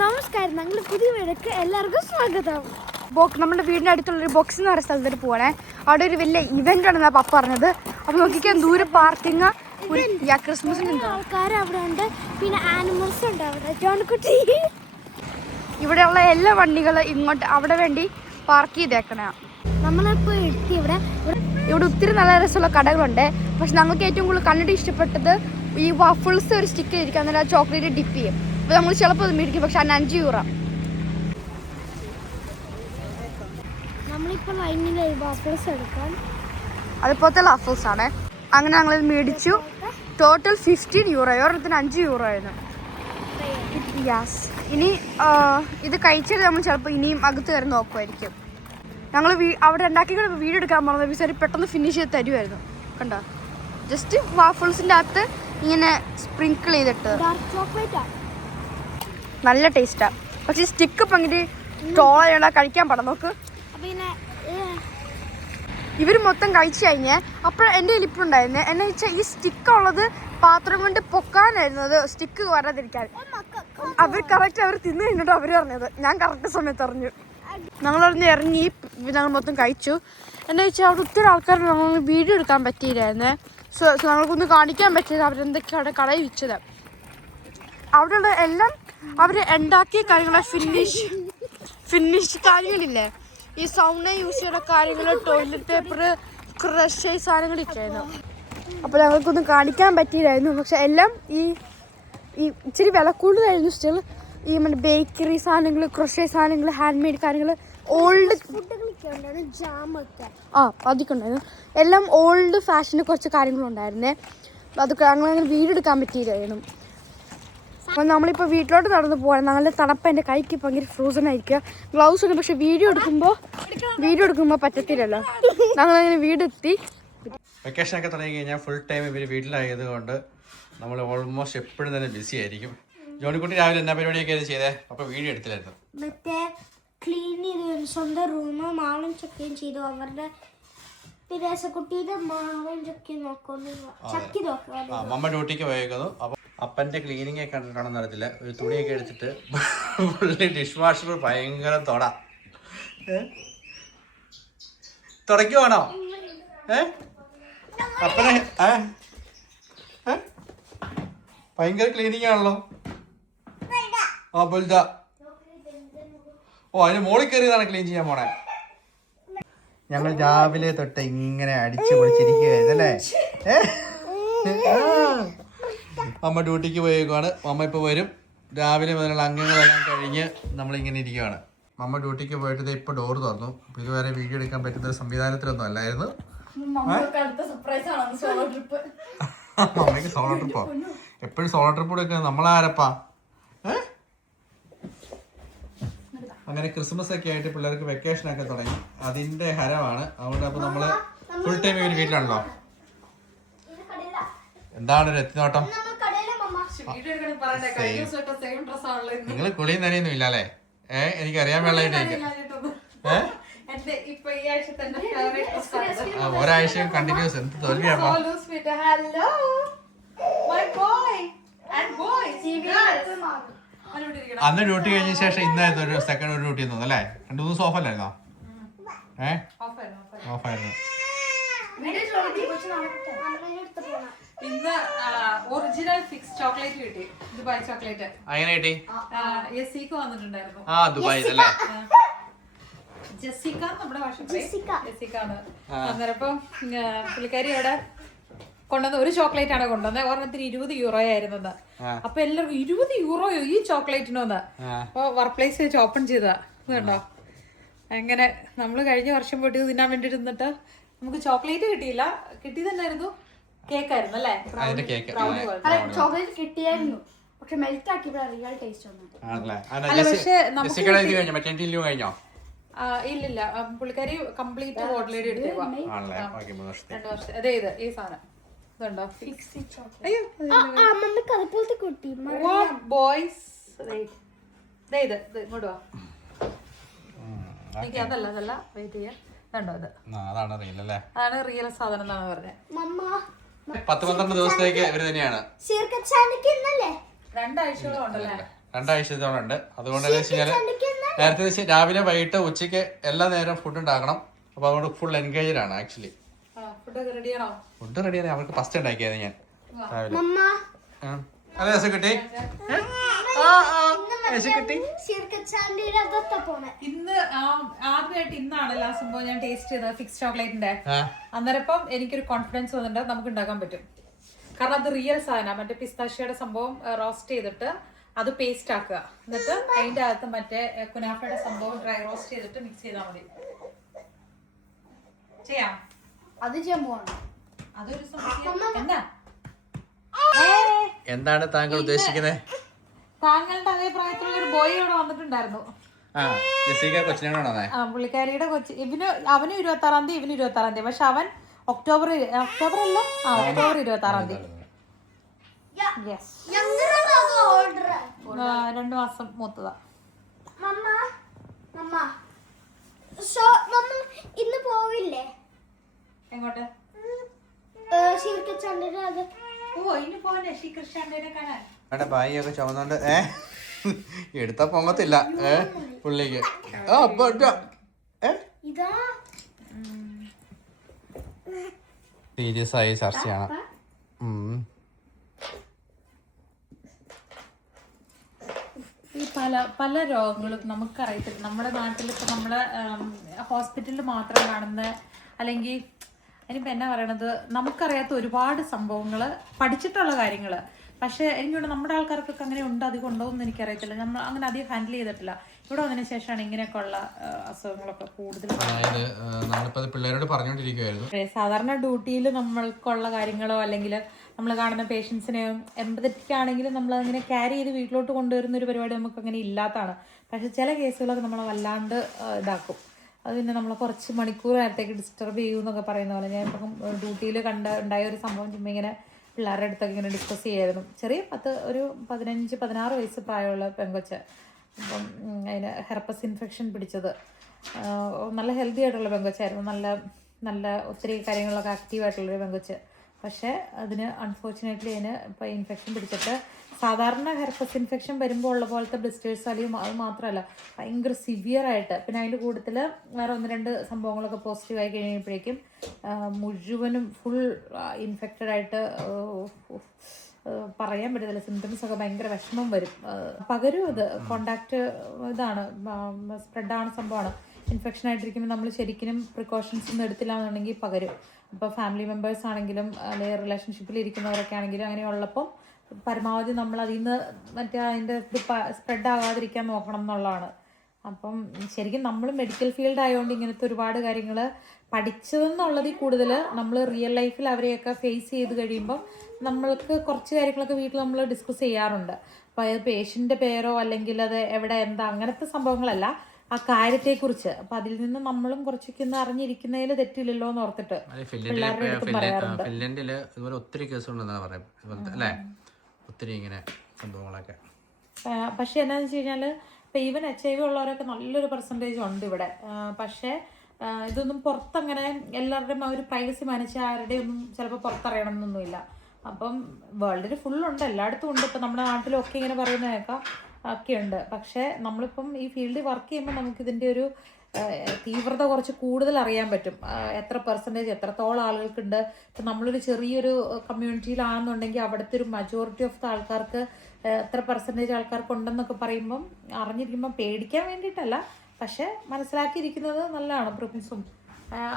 നമസ്കാരം, ഞങ്ങൾ പുതിയ വീടൊക്കെ എല്ലാവർക്കും സ്വാഗതം. നമ്മുടെ വീടിൻ്റെ അടുത്തുള്ളൊരു ബോക്സ് എന്ന് പറയുന്ന സ്ഥലത്തോട്ട് പോകണേ. അവിടെ ഒരു വലിയ ഇവന്റ് ആണെന്നാണ് പപ്പ പറഞ്ഞത്. അപ്പോൾ നോക്കിക്കാൻ ദൂരെ പാർക്കിങ് ക്രിസ്മസിന് ആൾക്കാർ അവിടെ ഉണ്ട്. പിന്നെ ആനിമൽസ് ഉണ്ട് അവിടെ. ജോൺകുട്ടി ഇവിടെയുള്ള എല്ലാ വണ്ടികളും ഇങ്ങോട്ട് അവിടെ വേണ്ടി പാർക്ക് ചെയ്തേക്കണേ. നമ്മളിപ്പോൾ എത്തി. ഇവിടെ ഒത്തിരി നല്ല രസമുള്ള കടകളുണ്ട്. പക്ഷെ ഞങ്ങൾക്ക് ഏറ്റവും കൂടുതൽ കണ്ടിട്ട് ഇഷ്ടപ്പെട്ടത് ഈ വഫിൾസ് ഒരു സ്റ്റിക്ക് ഇരിക്കും, അന്നേരം ആ ചോക്ലേറ്റ് ഡിപ്പ് ചെയ്യും. അപ്പോൾ നമ്മൾ ചിലപ്പോൾ അത് മേടിക്കും, പക്ഷെ അതിന് €5. നമ്മളിപ്പോൾ ലൈനിൽ വഫിൾസ് എടുക്കാം. അതുപോലത്തെ വഫിൾസ് ആണ്. അങ്ങനെ ഞങ്ങളത് മേടിച്ചു. ടോട്ടൽ €15. ഒരെണ്ണത്തിന് €5 ആയിരുന്നു. യാസ്. ഇനി ഇത് കഴിച്ചിട്ട് നമ്മൾ ചിലപ്പോൾ ഇനിയും അകത്ത് കയറി നോക്കുമായിരിക്കും. ഞങ്ങൾ അവിടെ ഉണ്ടാക്കിക്കൊണ്ട് വീഡിയോ എടുക്കാൻ പറഞ്ഞത് വിസാരി പെട്ടെന്ന് ഫിനിഷ് ചെയ്ത് തരുമായിരുന്നു. കണ്ടോ, ജസ്റ്റ് വാഫിൾസിൻ്റെ അകത്ത് ഇങ്ങനെ സ്പ്രിങ്കിൾ ചെയ്തിട്ട് നല്ല ടേസ്റ്റാണ്. പക്ഷേ ഈ സ്റ്റിക്ക് ഭയങ്കര ടോള കഴിക്കാൻ പാടാം. നോക്ക്, ഇവർ മൊത്തം കഴിച്ചു കഴിഞ്ഞ് അപ്പോൾ എൻ്റെ കയ്യിലിപ്പുണ്ടായിരുന്നു. എന്നു വെച്ചാൽ ഈ സ്റ്റിക്ക് ഉള്ളത് പാത്രം കൊണ്ട് പൊക്കാനായിരുന്നു, അത് സ്റ്റിക്ക് വരാതിരിക്കാൻ. അവർ തിന്നു കഴിഞ്ഞിട്ട് അവർ പറഞ്ഞത്, ഞാൻ കറക്റ്റ് സമയത്ത് അറിഞ്ഞു. ഞങ്ങളവിടുന്ന് ഇറങ്ങി ഞങ്ങൾ മൊത്തം കഴിച്ചു. എന്നു വെച്ചാൽ അവിടെ ഒത്തിരി ആൾക്കാർ നമ്മൾ വീഡിയോ എടുക്കാൻ പറ്റിയില്ലായിരുന്നേ. സോ ഞങ്ങൾക്കൊന്ന് കാണിക്കാൻ പറ്റിയത് അവരെന്തൊക്കെയാണ് അവിടെ കടയിൽ വിറ്റത്. അവിടെയുള്ള എല്ലാം അവർ ഉണ്ടാക്കിയ കാര്യങ്ങൾ, ഫിനിഷ് കാര്യങ്ങളില്ലേ, ഈ സൗണ്ട് യൂസ് ചെയ്യുന്ന കാര്യങ്ങൾ, ടോയ്ലറ്റ് പേപ്പർ, ക്രഷ് സാധനങ്ങളൊക്കെ ആയിരുന്നു. അപ്പോൾ ഞങ്ങൾക്കൊന്നും കാണിക്കാൻ പറ്റിയില്ലായിരുന്നു. പക്ഷെ എല്ലാം ഈ ഇച്ചിരി വില കൂടുതലായിരുന്നു. സ്റ്റിൽ ഈ ബേക്കറി സാധനങ്ങൾ, ക്രഷ് സാധനങ്ങൾ, ഹാൻഡ് മെയ്ഡ് കാര്യങ്ങൾ, ഓൾഡ് അതൊക്കെ ഉണ്ടായിരുന്നു. എല്ലാം ഓൾഡ് ഫാഷന് കുറച്ച് കാര്യങ്ങളുണ്ടായിരുന്നേ. അതൊക്കെ ഞങ്ങളങ്ങനെ വീഡിയോ എടുക്കാൻ പറ്റിയില്ലായിരുന്നു. അപ്പം നമ്മളിപ്പോൾ വീട്ടിലോട്ട് നടന്ന് പോകാൻ നല്ല തണുപ്പ്. എൻ്റെ കൈക്ക് ഭയങ്കര ഫ്രോസൺ ആയിരിക്കുക. ഗ്ലൗസ് ഉണ്ട്, പക്ഷെ വീഡിയോ എടുക്കുമ്പോൾ പറ്റത്തില്ലല്ലോ. ഞങ്ങളങ്ങനെ വീടെത്തി. വെക്കേഷനൊക്കെ തുടങ്ങി കഴിഞ്ഞാൽ ഫുൾ ടൈം ഇവർ വീട്ടിലായത് കൊണ്ട് നമ്മൾ ഓൾമോസ്റ്റ് എപ്പോഴും തന്നെ ബിസി ആയിരിക്കും. ജോണിക്കുട്ടി രാവിലെ എന്നാ പരിപാടിയൊക്കെ ചെയ്തേ? അപ്പോൾ വീഡിയോ എടുത്തില്ലായിരുന്നു. ക്ലീൻ ചെയ്ത് സ്വന്തം റൂമ് മാളും ചക്കയും ചെയ്തു. അവരുടെ വിദേശക്കുട്ടിയുടെ മാളും ചക്കയും നോക്കുന്നു. മമ്മ ഡ്യൂട്ടിക്ക് പോയേക്കുന്നു. അപ്പോൾ അപ്പൻ്റെ ക്ലീനിങ് ഒക്കെ കണ്ടിട്ടാണെന്ന് അറിയത്തില്ല, ഒരു തുണിയൊക്കെ എടുത്തിട്ട് പുള്ളി ഡിഷ് വാഷർ ഭയങ്കര തുടയ്ക്കുവാണോ? അപ്പനെ ഭയങ്കര ക്ലീനിങ് ആണല്ലോ. ആ ബുൽദ. ഓ, അതിന് മോളിൽ കയറിയതാണ് ക്ലീൻ ചെയ്യാൻ പോണേ. ഞങ്ങൾ രാവിലെ തൊട്ട് ഇങ്ങനെ അടിച്ചു പൊളിച്ചിരിക്കുകയായിരുന്നല്ലേ. അമ്മ ഡ്യൂട്ടിക്ക് പോയേക്കുവാണ്. അമ്മ ഇപ്പോൾ വരും. രാവിലെ മുതലുള്ള അംഗങ്ങളെല്ലാം കഴിഞ്ഞ് നമ്മളിങ്ങനെ ഇരിക്കുകയാണ്. അമ്മ ഡ്യൂട്ടിക്ക് പോയിട്ട് ഇപ്പോൾ ഡോർ തുറന്നു. ഇതുവരെ വീഡിയോ എടുക്കാൻ പറ്റുന്ന ഒരു സംവിധാനത്തിലൊന്നും അല്ലായിരുന്നു. അമ്മയ്ക്ക് സോളോ ട്രിപ്പോ? എപ്പോഴും സോളോ ട്രിപ്പ് കൊടുക്കുക നമ്മളാരപ്പാ? അങ്ങനെ ക്രിസ്മസ് ഒക്കെ ആയിട്ട് പിള്ളേർക്ക് വെക്കേഷൻ ഒക്കെ തുടങ്ങി. അതിന്റെ ഹരമാണ്. അതുകൊണ്ട് അപ്പോൾ നമ്മള് ഫുൾ ടൈം ഇവര് വീട്ടിലാണല്ലോ. എന്താണ് ഒരു എത്തിനോട്ടം? നിങ്ങൾ കുളിയും നനയൊന്നും ഇല്ല അല്ലേ? എനിക്കറിയാൻ വെള്ളമായിട്ട് ഒരാഴ്ചയും കണ്ടിന്യൂസ്. എന്ത് തോൽവിയാ? അന്ന് ഡ്യൂട്ടി കഴിഞ്ഞ ശേഷം ഇന്നായിരുന്നു ഒരു സെക്കൻഡ് ഡ്യൂട്ടി തോന്നുന്നു അല്ലേ? 2 ദിവസം ഓഫ് അല്ലായിരുന്നോ? ഓഫായിരുന്നു. ഇന്ന് ഒറിജിനൽ ഫിക്സ് ചോക്ലേറ്റ് കിട്ടി. Dubai chocolate. അങ്ങനെ കിട്ടി? യസീക്ക വന്നിട്ടുണ്ടായിരുന്നു. ആ, ദുബായ് അല്ലേ? ജെസിക്ക നമ്മുടെ ഭാഷ ജെസിക്കാണ്. അന്നേരപ്പം പുള്ളിക്കാരി അവിടെ കൊണ്ടുവന്ന ഒരു ചോക്ലേറ്റ് ആണ് കൊണ്ടുവന്നത്. ഒരെണ്ണത്തിന് €20 ആയിരുന്നത്. അപ്പൊ എല്ലാവർക്കും €20 ഈ ചോക്ലേറ്റിനോന്ന്. അപ്പൊ വർക്ക് പ്ലേസ് വെച്ച് ഓപ്പൺ ചെയ്തതാ. ഇതുണ്ടോ? അങ്ങനെ നമ്മള് കഴിഞ്ഞ വർഷം പോയിട്ട് തിന്നാൻ വേണ്ടി ഇരുന്നിട്ട് നമുക്ക് ചോക്ലേറ്റ് കിട്ടിയില്ല. കിട്ടിയതെന്നായിരുന്നു? കേക്കായിരുന്നു അല്ലേ? ചോക്ലേറ്റ് കിട്ടിയായിരുന്നു, പക്ഷെ മെൽറ്റ് ആക്കിയപ്പോഴാണ് റിയൽ ടേസ്റ്റ് വന്നത്. ഇല്ലില്ല, പുള്ളിക്കാരി കംപ്ലീറ്റ് ഹോട്ടലേഡ് എടുത്തേക്കുവാ 2 വർഷം. അതെ, ഇത് ഈ സാധനം ഇതുണ്ടോ? ബോയ്സ് ഇത് ഇങ്ങോട്ട് വാ. എനിക്ക് അതല്ല വെയിറ്റ് ചെയ്യാം. കണ്ടോ? ഇത് അതാണ് റിയൽ സാധനം എന്നാണ് പറഞ്ഞത്. 10-12 ദിവസത്തേക്ക് ഇവര് തന്നെയാണ്. 2 ആഴ്ചയോളം ഉണ്ടല്ലേ? 2 ആഴ്ചത്തോളം ഉണ്ട്. അതുകൊണ്ട് എന്താ വെച്ച് കഴിഞ്ഞാൽ നേരത്തെ വെച്ച് രാവിലെ വൈകിട്ട് ഉച്ചയ്ക്ക് എല്ലാ നേരം ഫുഡ് ഉണ്ടാക്കണം. അപ്പോൾ അതുകൊണ്ട് ഫുൾ എൻഗേജഡ് ആണ് ആക്ച്വലി. ഫുഡ് റെഡിയാണ്. അവർക്ക് ഫസ്റ്റ് ഉണ്ടാക്കിയത് ഞാൻ രാവിലെ. അതെ യശുക്കുട്ടി, യശുക്കുട്ടി ഇന്ന് ആദ്യമായിട്ട് ഇന്നാണ് എല്ലാ സംഭവം ഞാൻ ടേസ്റ്റ് ചെയ്തത് ഫിക്സ് ചോക്ലേറ്റിന്റെ. അന്നേരം എനിക്കൊരു കോൺഫിഡൻസ് വന്നിട്ടുണ്ട് നമുക്ക് ഉണ്ടാക്കാൻ പറ്റും. കാരണം അത് റിയൽ സാധനം. മറ്റേ പിസ്താഷ്യയുടെ സംഭവം റോസ്റ്റ് ചെയ്തിട്ട് അത് പേസ്റ്റ് ആക്കുക, എന്നിട്ട് അതിന്റെ അകത്ത് മറ്റേ കുനാഫയുടെ സംഭവം ഡ്രൈ റോസ്റ്റ് ചെയ്തിട്ട് മിക്സ് ചെയ്താൽ മതി. ചെയ്യാം. അത് ജമ്മുവാണ്. അതൊരു എന്താ എന്താണ് താങ്കൾ ഉദ്ദേശിക്കുന്നത്? താങ്കളുടെ അതേ പ്രായത്തിലുള്ള ഒരു ബോയ് ഇവിടെ വന്നിട്ടുണ്ടായിരുന്നു. പുള്ളിക്കാരിയുടെ കൊച്ചി. അവന് 26-ാം തീയതി, ഇവന് 26-ാം തീയതി. പക്ഷെ അവൻ ഒക്ടോബർ അല്ല, ഒക്ടോബർ 26-ാം തീയതി. 2 മാസം മൂത്തതാ. ഇന്ന് പോവില്ലേ എങ്ങോട്ട്? ബായിയൊക്കെ ചുമന്നോണ്ട് എടുത്ത പൊങ്ങത്തില്ല പുള്ളിക്ക്. സീരിയസ് ആയി ചർച്ചയാണ്. ഈ പല രോഗങ്ങളും നമുക്കറിയത്തില്ല. നമ്മുടെ നാട്ടിൽ ഇപ്പം നമ്മുടെ ഹോസ്പിറ്റലിൽ മാത്രം കാണുന്ന, അല്ലെങ്കിൽ ഇനിയിപ്പോൾ എന്നാ പറയണത്, നമുക്കറിയാത്ത ഒരുപാട് സംഭവങ്ങൾ, പഠിച്ചിട്ടുള്ള കാര്യങ്ങൾ. പക്ഷേ എനിക്കോട് നമ്മുടെ ആൾക്കാർക്കൊക്കെ അങ്ങനെ ഉണ്ട്, അധികം ഉണ്ടോ എന്ന് എനിക്കറിയത്തില്ല. നമ്മൾ അങ്ങനെ അധികം ഹാൻഡിൽ ചെയ്തിട്ടില്ല. ഇവിടെ വന്നതിന് ശേഷമാണ് ഇങ്ങനെയൊക്കെ ഉള്ള അസുഖങ്ങളൊക്കെ കൂടുതൽ. പിള്ളേരോട് പറഞ്ഞുകൊണ്ടിരിക്കുകയായിരുന്നു. സാധാരണ ഡ്യൂട്ടിയിൽ നമ്മൾക്കുള്ള കാര്യങ്ങളോ അല്ലെങ്കിൽ നമ്മൾ കാണുന്ന പേഷ്യൻസിനെയും എമ്പതറ്റിക് ആണെങ്കിലും നമ്മൾ അങ്ങനെ ക്യാരി ചെയ്ത് വീട്ടിലോട്ട് കൊണ്ടുവരുന്ന ഒരു പരിപാടി നമുക്ക് അങ്ങനെ ഇല്ലാത്തതാണ്. പക്ഷെ ചില കേസുകളൊക്കെ നമ്മളെ വല്ലാണ്ട് ഇതാക്കും. അത് പിന്നെ നമ്മളെ കുറച്ച് മണിക്കൂർ നേരത്തേക്ക് ഡിസ്റ്റർബ് ചെയ്യും എന്നൊക്കെ പറയുന്ന പോലെ. ഞാൻ ഇപ്പം ഡ്യൂട്ടിയിൽ ഉണ്ടായ ഒരു സംഭവം ചുമ്മാ ഇങ്ങനെ പിള്ളേരുടെ അടുത്തൊക്കെ ഇങ്ങനെ ഡിസ്കസ് ചെയ്യായിരുന്നു. ചെറിയ 15-16 വയസ്സ് പ്രായമുള്ള പെങ്കൊച്ച്. അപ്പം അതിന് ഹെർപ്പസ് ഇൻഫെക്ഷൻ പിടിച്ചത്. നല്ല ഹെൽത്തി ആയിട്ടുള്ള പെങ്കൊച്ചായിരുന്നു. നല്ല ഒത്തിരി കാര്യങ്ങളിലൊക്കെ ആക്റ്റീവായിട്ടുള്ളൊരു പെങ്കൊച്ച്. പക്ഷേ അതിന് അൺഫോർച്ചുനേറ്റ്ലി അതിന് ഇപ്പോൾ ഇൻഫെക്ഷൻ പിടിച്ചിട്ട് സാധാരണ ഹെർപ്പസ് ഇൻഫെക്ഷൻ വരുമ്പോൾ ഉള്ള പോലത്തെ ബ്ലിസ്റ്റേഴ്സ് അല്ലെങ്കിൽ അത് മാത്രമല്ല ഭയങ്കര സിവിയറായിട്ട്, പിന്നെ അതിൻ്റെ കൂട്ടത്തിൽ വേറെ 1-2 സംഭവങ്ങളൊക്കെ പോസിറ്റീവായി കഴിയുമ്പോഴേക്കും മുഴുവനും ഫുൾ ഇൻഫെക്റ്റഡ് ആയിട്ട് പറയാൻ പറ്റത്തില്ല. സിംറ്റംസ് ഒക്കെ ഭയങ്കര വിഷമം വരും. പകരും അത് കോണ്ടാക്റ്റ് ഇതാണ്, സ്പ്രെഡാണ് സംഭവമാണ്. ഇൻഫെക്ഷൻ ആയിട്ടിരിക്കുമ്പോൾ നമ്മൾ ശരിക്കും പ്രിക്കോഷൻസ് ഒന്നും എടുത്തില്ല എന്നുണ്ടെങ്കിൽ പകരും. ഇപ്പോൾ ഫാമിലി മെമ്പേഴ്സ് ആണെങ്കിലും അല്ലെങ്കിൽ റിലേഷൻഷിപ്പിൽ ഇരിക്കുന്നവരൊക്കെ ആണെങ്കിലും അങ്ങനെയുള്ളപ്പം പരമാവധി നമ്മൾ അതിൽ നിന്ന് അതിൻ്റെ ഇത് സ്പ്രെഡ് ആകാതിരിക്കാൻ നോക്കണം എന്നുള്ളതാണ്. അപ്പം ശരിക്കും നമ്മൾ മെഡിക്കൽ ഫീൽഡ് ആയതുകൊണ്ട് ഇങ്ങനത്തെ ഒരുപാട് കാര്യങ്ങൾ പഠിച്ചതെന്നുള്ളതിൽ കൂടുതൽ നമ്മൾ റിയൽ ലൈഫിൽ അവരെയൊക്കെ ഫേസ് ചെയ്ത് കഴിയുമ്പം നമ്മൾക്ക് കുറച്ച് കാര്യങ്ങളൊക്കെ വീട്ടിൽ നമ്മൾ ഡിസ്കസ് ചെയ്യാറുണ്ട്. അപ്പോൾ അത് പേഷ്യൻ്റെ പേരോ അല്ലെങ്കിൽ അത് എവിടെ എന്താ അങ്ങനത്തെ സംഭവങ്ങളല്ല, ആ കാര്യത്തെക്കുറിച്ച്. അപ്പം അതിൽ നിന്ന് നമ്മളും കുറച്ചൊക്കെ ഒന്ന് അറിഞ്ഞിരിക്കുന്നതിൽ തെറ്റില്ലല്ലോ എന്ന് ഓർത്തിട്ട് പിള്ളേരുടെ അടുത്ത് പറയാറുണ്ട്. ഫിൻലൻഡില് ഇതുപോലെ ഒത്തിരി കേസുകളുണ്ടെന്നാണ് പറയുന്നത് അല്ലേ, ഒത്തിരി ഇങ്ങനെ സംഭവങ്ങളൊക്കെ. പക്ഷെ എന്താണെന്ന് വെച്ച് കഴിഞ്ഞാൽ ഇപ്പം ഈവൻ HIV ഉള്ളവരൊക്കെ നല്ലൊരു പെർസെൻറ്റേജ് ഉണ്ട് ഇവിടെ. പക്ഷേ ഇതൊന്നും പുറത്തങ്ങനെ എല്ലാവരുടെയും ഒരു പ്രൈവസി മാനിച്ച് ആരുടെയും ഒന്നും ചിലപ്പോൾ പുറത്തറിയണം എന്നൊന്നുമില്ല. അപ്പം വേൾഡിൽ ഫുള്ളുണ്ട്, എല്ലായിടത്തും ഉണ്ട്. ഇപ്പം നമ്മുടെ നാട്ടിലൊക്കെ ഇങ്ങനെ പറയുന്നതൊക്കെ ഒക്കെ ഉണ്ട്. പക്ഷേ നമ്മളിപ്പം ഈ ഫീൽഡിൽ വർക്ക് ചെയ്യുമ്പോൾ നമുക്കിതിൻ്റെ ഒരു തീവ്രത കുറച്ച് കൂടുതൽ അറിയാൻ പറ്റും. എത്ര പെർസെൻറ്റേജ് എത്രത്തോളം ആളുകൾക്കുണ്ട്. ഇപ്പം നമ്മളൊരു ചെറിയൊരു കമ്മ്യൂണിറ്റിയിലാണെന്നുണ്ടെങ്കിൽ അവിടുത്തെ ഒരു മജോറിറ്റി ഓഫ് ദ ആൾക്കാർക്ക് എത്ര പെർസെൻറ്റേജ് ആൾക്കാർക്കുണ്ടെന്നൊക്കെ പറയുമ്പം അറിഞ്ഞിരിക്കുമ്പം പേടിക്കാൻ വേണ്ടിയിട്ടല്ല, പക്ഷേ മനസ്സിലാക്കിയിരിക്കുന്നത് നല്ലതാണ്. പ്രിഫറൻസും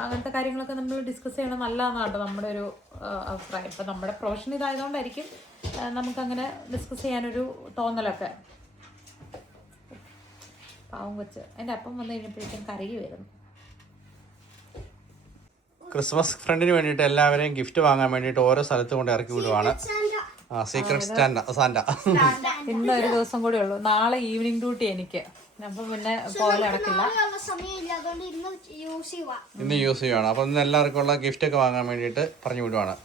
അങ്ങനത്തെ കാര്യങ്ങളൊക്കെ നമ്മൾ ഡിസ്കസ് ചെയ്യണം നല്ലതാണെന്നാണ് നമ്മുടെ ഒരു അഭിപ്രായം. ഇപ്പം നമ്മുടെ പ്രൊഫഷൻ ഇതായതുകൊണ്ടായിരിക്കും നമുക്കങ്ങനെ ഡിസ്കസ് ചെയ്യാനൊരു തോന്നലൊക്കെ. പാവം വെച്ച് എൻ്റെ അപ്പം വന്നു കഴിഞ്ഞപ്പോഴേക്കും കരകി വരുന്നു. ക്രിസ്മസ് ഫ്രണ്ടിന് വേണ്ടിയിട്ട് എല്ലാവരെയും ഗിഫ്റ്റ് വാങ്ങാൻ വേണ്ടിയിട്ട് ഓരോ സ്ഥലത്ത് കൊണ്ട് ഇറക്കി വിടുവാണ്. Secret Santa. ഇന്ന് ഒരു ദിവസം കൂടി ഉള്ളൂ, നാളെ ഈവനിങ് ഡ്യൂട്ടി എനിക്ക്. അപ്പം പിന്നെ പോലെ നടക്കില്ല, ഇന്ന് യൂസ് ചെയ്യുവാണ്. അപ്പം ഇന്ന് എല്ലാവർക്കും ഉള്ള ഗിഫ്റ്റ് ഒക്കെ വാങ്ങാൻ വേണ്ടിയിട്ട് പറഞ്ഞു വിടുവാണ്.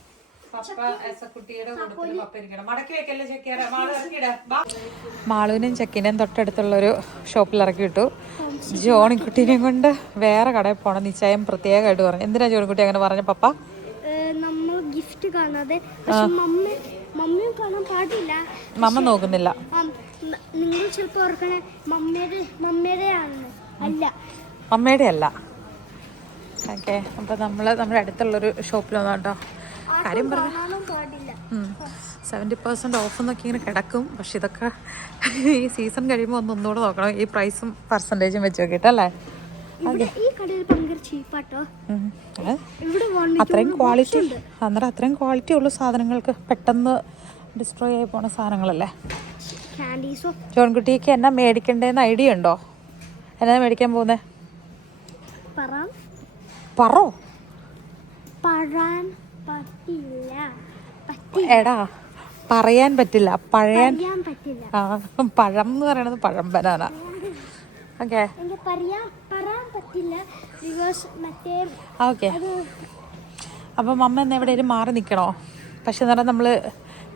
മാളുവിനെയും ചെക്കിനെയും തൊട്ടടുത്തുള്ളൊരു ഷോപ്പിൽ ഇറക്കി വിട്ടു. ജോണിക്കുട്ടീനെയും കൊണ്ട് വേറെ കടയിൽ പോകണം നിശ്ചയം പ്രത്യേകമായിട്ട് പറഞ്ഞു. എന്തിനാ ജോണിക്കുട്ടി അങ്ങനെ പറഞ്ഞ പപ്പ? നമ്മൾ ഗിഫ്റ്റ് കാണാതെ മമ്മിയും കാണാൻ പാടില്ല. മമ്മ നോക്കുന്നില്ല. നിങ്ങൾ ചിലപ്പോൾ ഓർക്കണേ മമ്മയുടെ ആണെന്ന്. അല്ല, അമ്മയുടെ അല്ല. ഓക്കെ, അപ്പോൾ നമ്മൾ നമ്മുടെ അടുത്തുള്ളൊരു ഷോപ്പിൽ വന്നു കേട്ടോ. കാര്യം പറഞ്ഞു കാണാനും പാടില്ല. 70% ഓഫ് എന്നൊക്കെ ഇങ്ങനെ കിടക്കും. പക്ഷെ ഇതൊക്കെ ഈ സീസൺ കഴിയുമ്പോൾ ഒന്നുകൂടെ നോക്കണം. ഈ പ്രൈസും പെർസെൻറ്റേജും വെച്ച് നോക്കിയിട്ടല്ലേ. ഈ കടയിൽ ഭയങ്കര ചീപ്പാട്ടോ. ഇവിടെ അത്രയും ക്വാളിറ്റി, അന്നേരം അത്രയും ക്വാളിറ്റി ഉള്ള സാധനങ്ങൾക്ക് പെട്ടെന്ന് ഡിസ്ട്രോയ് ആയി പോണ സാധനങ്ങളല്ലേ. ജോൺകുട്ടിക്ക് എന്നാ മേടിക്കണ്ടേന്ന് ഐഡിയ ഉണ്ടോ? എന്നാ മേടിക്കാൻ പോകുന്നേ? പറോ. എടാ പറയാൻ പറ്റില്ല, പഴയാൻ പറ്റില്ല. പഴം എന്ന് പറയണത് പഴം ബനാന. Okay okay. അപ്പം മമ്മ എന്ന് എവിടെയെങ്കിലും മാറി നിൽക്കണോ? പക്ഷെ എന്നാലും നമ്മൾ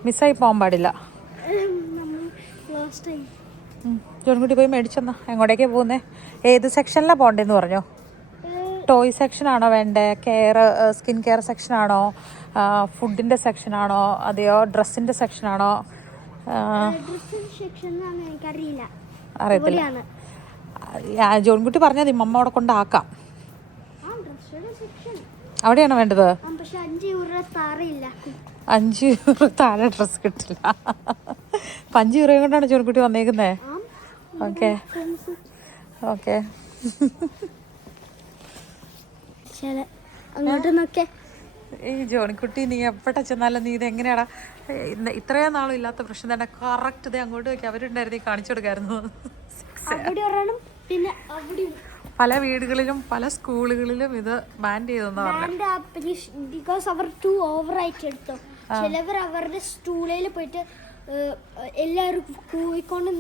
മിസ്സായി പോകാൻ പാടില്ല. ജോൺകുട്ടി പോയി മേടിച്ചെന്നാ. എങ്ങോട്ടേക്കാണ് പോകുന്നത്? ഏത് സെക്ഷനിലാണ് പോകേണ്ടതെന്ന് പറഞ്ഞോ? ടോയ് സെക്ഷനാണോ വേണ്ടേ? സ്കിൻ കെയർ സെക്ഷനാണോ? ഫുഡിൻ്റെ സെക്ഷനാണോ? അതെയോ ഡ്രസ്സിൻ്റെ സെക്ഷനാണോ? അറിയത്തില്ല. ജോൺകുട്ടി പറഞ്ഞാൽ മതി, മമ്മ അവിടെ കൊണ്ടാക്കാം. അവിടെയാണോ വേണ്ടത്? 5 യൂറോ താഴെ ഡ്രസ്സ് കിട്ടില്ല. 5 യൂറോ കൊണ്ടാണ് ജോൺകുട്ടി വന്നേക്കുന്നേ. Okay okay. ഈ ജോണിക്കുട്ടി നീ എവിടെ ചെന്നാലും നീ ഇത് എങ്ങനെയാടാ ഇത്രയും നാളും ഇല്ലാത്ത പ്രശ്നം തന്നെ കറക്റ്റ് ഇത് അങ്ങോട്ട് വെക്കുക. അവരുണ്ടായിരുന്നു, കാണിച്ചു കൊടുക്കായിരുന്നു. പല വീടുകളിലും പല സ്കൂളുകളിലും ഇത് ബാൻ ചെയ്തെന്നാ ചിലവർ അവരുടെ സ്റ്റൂളിൽ പോയിട്ട് എല്ലാവരും കൂയിക്കൊണ്ട്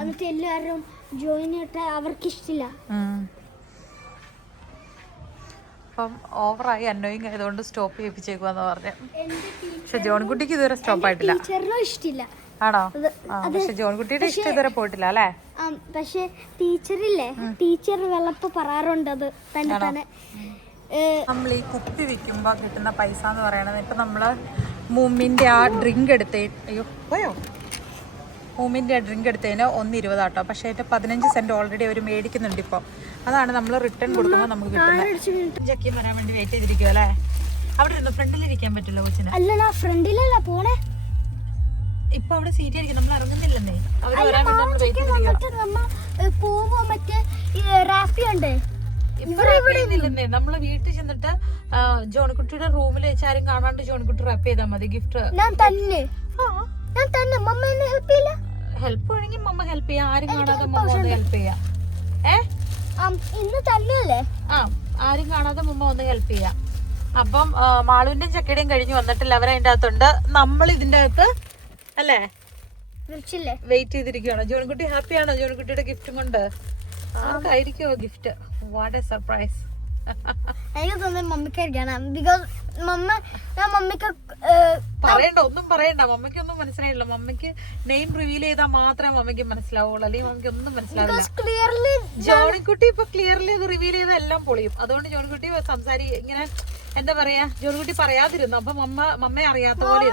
എന്നിട്ട് എല്ലാവരും ജോയിൻ ചെയ്തിട്ട് അവർക്ക് ഇഷ്ടമില്ല. അപ്പം ഓവറായി അന്നോയിങ് ആയതുകൊണ്ട് സ്റ്റോപ്പ് ചെയ്യിപ്പിച്ചേക്കുവാന്ന് പറഞ്ഞു. പക്ഷെ ജോൺകുട്ടിക്ക് ഇതുവരെ സ്റ്റോപ്പ് ആയിട്ടില്ല. ഇഷ്ടമില്ല. ആണോ? പക്ഷെ ജോൺകുട്ടിയുടെ ഇഷ്ടം ഇതുവരെ പോയിട്ടില്ല അല്ലേ? പക്ഷെ ടീച്ചറില്ലേ, ടീച്ചർ വെള്ളപ്പ് പറയാറുണ്ട് അത് തന്നെ തന്നെ. നമ്മൾ ഈ കുപ്പി വിൽക്കുമ്പോൾ കിട്ടുന്ന പൈസ എന്ന് പറയണത്, ഇപ്പം നമ്മൾ മൂമിൻ്റെ ആ ഡ്രിങ്ക് മൂമിൻ്റെ ആ ഡ്രിങ്ക് എടുത്തതിന് 1.20 കേട്ടോ. പക്ഷേ അതിൻ്റെ 15 സെൻറ്റ് ഓൾറെഡി അവർ മേടിക്കുന്നുണ്ട് ഇപ്പോൾ. അതാണ് നമ്മൾ റിട്ടേൺ കൊടുക്കുമ്പോൾ നമുക്ക് കിട്ടുന്നത്. ജക്കി വരാൻ വേണ്ടി വെയിറ്റ് ചെയ്തിരിക്കുക അല്ലേ? അവിടെ ഇരുന്ന് ഫ്രണ്ടിലിരിക്കാൻ പറ്റില്ല കൊച്ചിന്. അല്ലടാ, ഫ്രണ്ടിലല്ല പോണേ. ഇപ്പൊ അവിടെ സീറ്റ് ആയിരിക്കും, നമ്മൾ ഇറങ്ങുന്നില്ലെന്നേ. അവർ വരാൻ വേണ്ടി നമ്മൾ വെയിറ്റ് ചെയ്തിരിക്കുകയാണ്. നമ്മള് വീട്ടിൽ ചെന്നിട്ട് ജോണിക്കുട്ടിയുടെ റൂമിൽ വെച്ച് ആരും കാണാണ്ട് ജോണിക്കുട്ടി റാപ്പ് ചെയ്താൽ മതി ഗിഫ്റ്റ്. ഹെൽപ്പ് വേണമെങ്കിൽ മമ്മ ഹെൽപ്പ് ചെയ്യാം. ആരും കാണാതെ മമ്മ ഒന്ന് ഹെൽപ്പ് ചെയ്യാം. ആരും കാണാതെ മമ്മ ഒന്ന് ഹെൽപ്പ് ചെയ്യാം. അപ്പം മാളുവിന്റെയും ചക്കയുടെയും കഴിഞ്ഞ് വന്നിട്ടില്ല, അവരതിന്റെ അകത്തുണ്ട്. നമ്മൾ ഇതിന്റെ അകത്ത് അല്ലേ വെയിറ്റ് ചെയ്തിരിക്കുകയാണ്. ജോൺകുട്ടി ഹാപ്പിയാണോ ജോൺകുട്ടിയുടെ ഗിഫ്റ്റും കൊണ്ട്? ആർക്കായിരിക്കുമോ ഗിഫ്റ്റ്? What A surprise. എനിക്ക് തോന്നുന്നത് മമ്മിക്കായിരിക്കണം. ബിക്കോസ് മമ്മിക്ക് പറയണ്ട, ഒന്നും പറയണ്ട. മമ്മിക്ക് ഒന്നും മനസ്സിലായില്ല. മമ്മിക്ക് നെയിം റിവീൽ ചെയ്താൽ മാത്രമേ മമ്മിക്ക് മനസ്സിലാവുള്ളൂ, അല്ലെങ്കിൽ മമ്മിക്ക് ഒന്നും മനസ്സിലാവില്ല. ജോണിക്കുട്ടി ഇപ്പൊ ക്ലിയർലി അത് റിവീൽ ചെയ്ത എല്ലാം പൊളിയും. അതുകൊണ്ട് ജോണിക്കുട്ടി ഇങ്ങനെ എന്താ പറയാ, ജോണിക്കുട്ടി പറയാതിരുന്നു. അപ്പൊ മമ്മയെ അറിയാത്ത പോലെ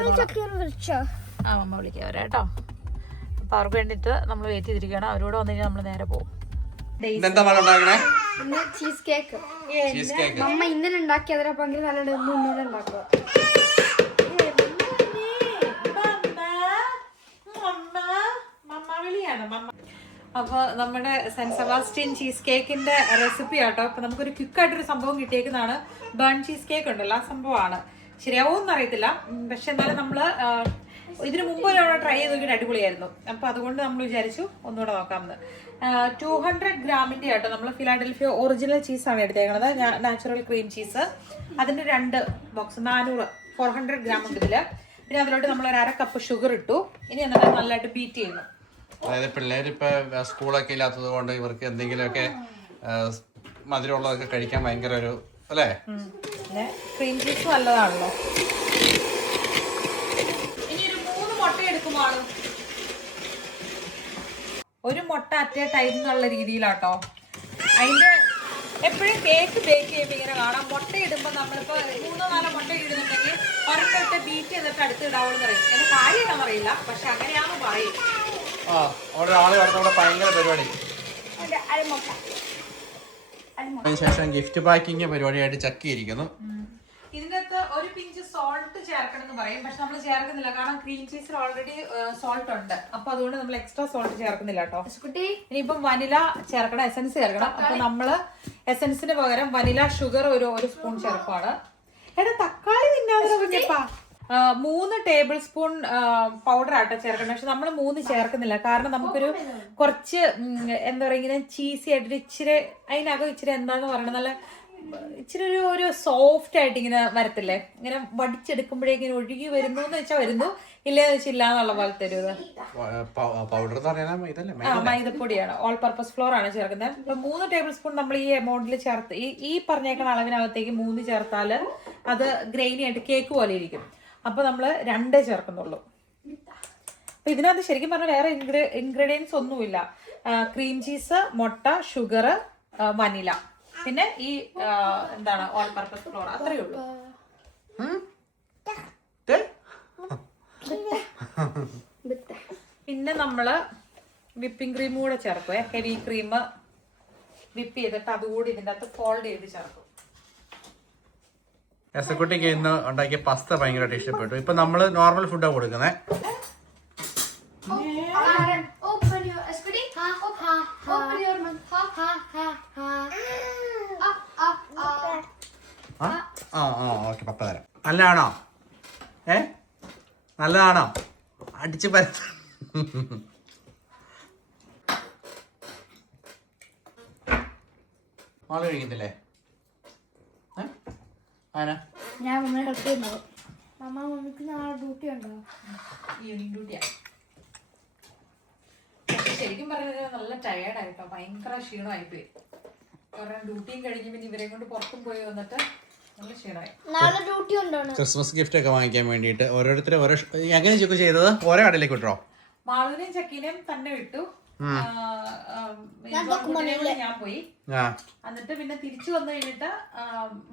മമ്മ വിളിക്കാം അവരെ കേട്ടോ. അപ്പൊ അവർക്ക് വേണ്ടിട്ട് നമ്മൾ വെയിറ്റ് ചെയ്തിരിക്കുകയാണ്. അവരോട് വന്നു കഴിഞ്ഞാൽ നമ്മൾ നേരെ പോകും. ചീസ് കേക്ക് മമ്മ ഇന്നലെ ഉണ്ടാക്കിയതിനെ ഭയങ്കര നല്ലത്. ഇന്നലെ ഉണ്ടാക്കുക. അപ്പൊ നമ്മുടെ സെന്റ് സെബാസ്റ്റ്യൻ ചീസ് കേക്കിന്റെ റെസിപ്പി ആട്ടോ. അപ്പൊ നമുക്കൊരു ക്വിക്കായിട്ടൊരു സംഭവം കിട്ടിയേക്കുന്നതാണ്. ബേൺ ചീസ് കേക്ക് ഉണ്ടല്ലോ, ആ സംഭവമാണ്. ശരിയാവുമെന്ന് അറിയത്തില്ല, പക്ഷെ എന്നാലും നമ്മള് ഇതിനു മുമ്പ് ഒരാളെ ട്രൈ ചെയ്ത് നോക്കിയിട്ട് അടിപൊളിയായിരുന്നു. അപ്പൊ അതുകൊണ്ട് നമ്മൾ വിചാരിച്ചു ഒന്നുകൂടെ നോക്കാമെന്ന്. 200 ഗ്രാമിന്റെ ആട്ടോ. നമ്മൾ ഫിലാഡൽഫിയ ഒറിജിനൽ ചീസാണ് എടുത്തേക്കുന്നത്, നാച്ചുറൽ ക്രീം ചീസ്. അതിന്റെ 2 ബോക്സ് 400 ഗ്രാം ഉണ്ട് ഇതില്. പിന്നെ അതിലോട്ട് നമ്മൾ 1/2 കപ്പ് ഷുഗർ ഇട്ടു. ഇനി എന്നിട്ട് നല്ലതായിട്ട് ബീറ്റ് ചെയ്യുന്നു. അതായത് പിള്ളേരിപ്പോൾ സ്കൂളൊക്കെ ഇല്ലാത്തത് കൊണ്ട് ഇവർക്ക് എന്തെങ്കിലുമൊക്കെ മധുരമുള്ളതൊക്കെ കഴിക്കാൻ ഭയങ്കര ഒരു അല്ലേ. ക്രീം ചീസ് നല്ലതാണല്ലോ. ഇനി ഒരു 3 മുട്ട എടുക്കുമാണ്. ഒരു മുട്ട അറ്റേ ടൈം എന്നുള്ള രീതിയിലാട്ടോ. അതിന്റെ എപ്പോഴും കേക്ക് ബേക്ക് ചെയ്യുമ്പോൾ ഇങ്ങനെ കാണാം, മുട്ട ഇടുമ്പോൾ നമ്മളിപ്പോ 3-4 മുട്ട ഇടുന്നുണ്ടെങ്കിൽ ഒരെണ്ണത്തെ ബീറ്റ് ചെയ്തിട്ട് അടുത്ത് ഇടാവുള്ളൂ പറയും. എന്റെ കാര്യം എന്താണെന്ന് അറിയില്ല, പക്ഷെ അങ്ങനെയാണെന്ന് പറയും. ആ അവിടെ ആള് കിടന്നവിടെ ഭയങ്കര പരിപാടി. അതിനുശേഷം ഗിഫ്റ്റ് പാക്കിങ് പരിപാടിയായിട്ട് ചക്കിയിരിക്കുന്നു. ഇതിനകത്ത് ഒരു പിഞ്ച് സോൾട്ട് ചേർക്കണം എന്ന് പറയും, പക്ഷെ നമ്മൾ ചേർക്കുന്നില്ല കാരണം ക്രീം ചീസിൽ ഓൾറെഡി സോൾട്ട് ഉണ്ട്. അപ്പൊ അതുകൊണ്ട് നമ്മൾ എക്സ്ട്രാ സോൾട്ട് ചേർക്കുന്നില്ല കേട്ടോ. ഇനിയിപ്പം വനില ചേർക്കണം, എസൻസ് ചേർക്കണം. അപ്പൊ നമ്മള് എസൻസിന് പകരം വനില ഷുഗർ ഒരു സ്പൂൺ ചേർപ്പാണ്. എടാ തക്കാളി തിന്നാതെ കുഞ്ഞപ്പാ. 3 ടേബിൾ സ്പൂൺ പൗഡർ ആട്ടോ ചേർക്കണം. പക്ഷെ നമ്മൾ 3 ചേർക്കുന്നില്ല കാരണം നമുക്കൊരു കുറച്ച് എന്താ പറയുക ഇങ്ങനെ ചീസി ആയിട്ട് ഇച്ചിരി അതിനകം ഇച്ചിരി എന്താന്ന് പറയണത് നല്ല ഇച്ചിരി ഒരു സോഫ്റ്റ് ആയിട്ട് ഇങ്ങനെ വരത്തില്ലേ, ഇങ്ങനെ വടിച്ചെടുക്കുമ്പോഴേക്കും ഒഴുകി വരുന്നു എന്ന് വെച്ചാൽ വരുന്നു, ഇല്ലെന്ന് വെച്ചാൽ ഇല്ല എന്നുള്ള പോലത്തെ ഒരു ഇത്. മൈദപ്പൊടിയാണ്, ഓൾ പർപ്പസ് ഫ്ലോർ ആണ് ചേർക്കുന്നത്. ഇപ്പൊ 3 ടേബിൾ സ്പൂൺ നമ്മൾ ഈ എമൗണ്ടിൽ ചേർത്ത് ഈ പറഞ്ഞേക്കുന്ന അളവിനകത്തേക്ക് 3 ചേർത്താൽ അത് ഗ്രെയിനി ആയിട്ട് കേക്ക് പോലെ ഇരിക്കും. അപ്പൊ നമ്മള് 2 ചേർക്കുന്നുള്ളൂ. അപ്പൊ ഇതിനകത്ത് ശരിക്കും പറഞ്ഞാൽ വേറെ ഇൻഗ്രീഡിയൻസ് ഒന്നുമില്ല. ക്രീം ചീസ്, മുട്ട, ഷുഗർ, വനില, പിന്നെ ഈ എന്താണ് ഓൾ പർപ്പസ് ഫ്ലോർ, അത്രയേ ഉള്ളൂ. പിന്നെ നമ്മള് വിപ്പിംഗ് ക്രീം കൂടെ ചേർക്കുവേ. ഹെവി ക്രീം വിപ്പ് ചെയ്തിട്ട് അതുകൂടി ഇതിൻ്റെ അകത്ത് ഫോൾഡ് ചെയ്ത് ചേർക്കും. എസക്കുട്ടിക്ക് ഇന്ന് ഉണ്ടാക്കിയ പസ്ത ഭയങ്കരമായിട്ട് ഇഷ്ടപ്പെട്ടു. ഇപ്പൊ നമ്മള് നോർമൽ ഫുഡാണ് കൊടുക്കുന്നത്. ഓക്കെ പപ്പ തരാം. നല്ലതാണോ? നല്ലതാണോ? അടിച്ച് പരത്ത മാള് കഴിക്കുന്നില്ലേ? ഞാൻ മമ്മയെ ഹെൽപ്പ് ചെയ്യുന്നത്. മമ്മിക്ക് നാളെ ഡ്യൂട്ടി ഉണ്ടോ? ഈവനിങ് ഡ്യൂട്ടിയാ. ശരിക്കും പറഞ്ഞാൽ നല്ല ടയേർഡായിട്ടോ, ഭയങ്കര ക്ഷീണമായിപ്പോയി. കാരണം ഡ്യൂട്ടിയും കഴിഞ്ഞ് പിന്നെ ഇവരെ കൊണ്ട് പുറത്തും പോയി വന്നിട്ട് നല്ല ക്ഷീണമായി. നാളെ ഡ്യൂട്ടി ഉണ്ടോ? ക്രിസ്മസ് ഗിഫ്റ്റ് ഒക്കെ വാങ്ങിക്കാൻ വേണ്ടിയിട്ട് ഓരോരുത്തരും ഓരോ എങ്ങനെ ചെക്ക് ചെയ്തത്? ഓരോ കടയിലേക്ക് വിട്ടോ? മാളുവിനെയും ചക്കീനെയും തന്നെ വിട്ടു. ഞാൻ പോയി. എന്നിട്ട് പിന്നെ തിരിച്ചു വന്നു കഴിഞ്ഞിട്ട്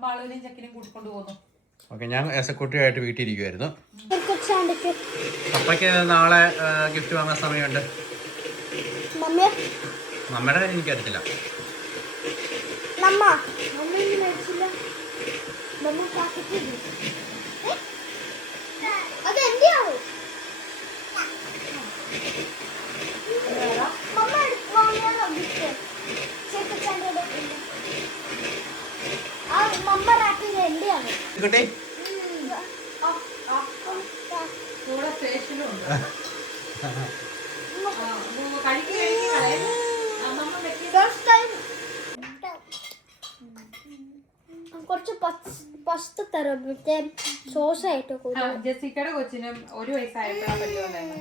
മാളുവിനെയും ചക്കീനെയും കൂട്ടിക്കൊണ്ട് പോന്നു. ഓക്കെ, ഞാൻ എസക്കുട്ടിയായിട്ട് വീട്ടിലിരിക്കുവായിരുന്നു. പപ്പയ്ക്ക് നാളെ ഗിഫ്റ്റ് വാങ്ങാൻ സമയമുണ്ട്. മമ്മയുടെ കാര്യം എനിക്കറിയത്തില്ല. കുട്ടി കൂടെ ഫേഷ്യലും ഉണ്ട്. കുറച്ച് പസ്ത തരാം, മറ്റേ സോസായിട്ട്. ജെസിക്കയുടെ കൊച്ചിനും 1 വയസ്സായപ്പോഴാണ് പറ്റുമല്ലായിരുന്നു.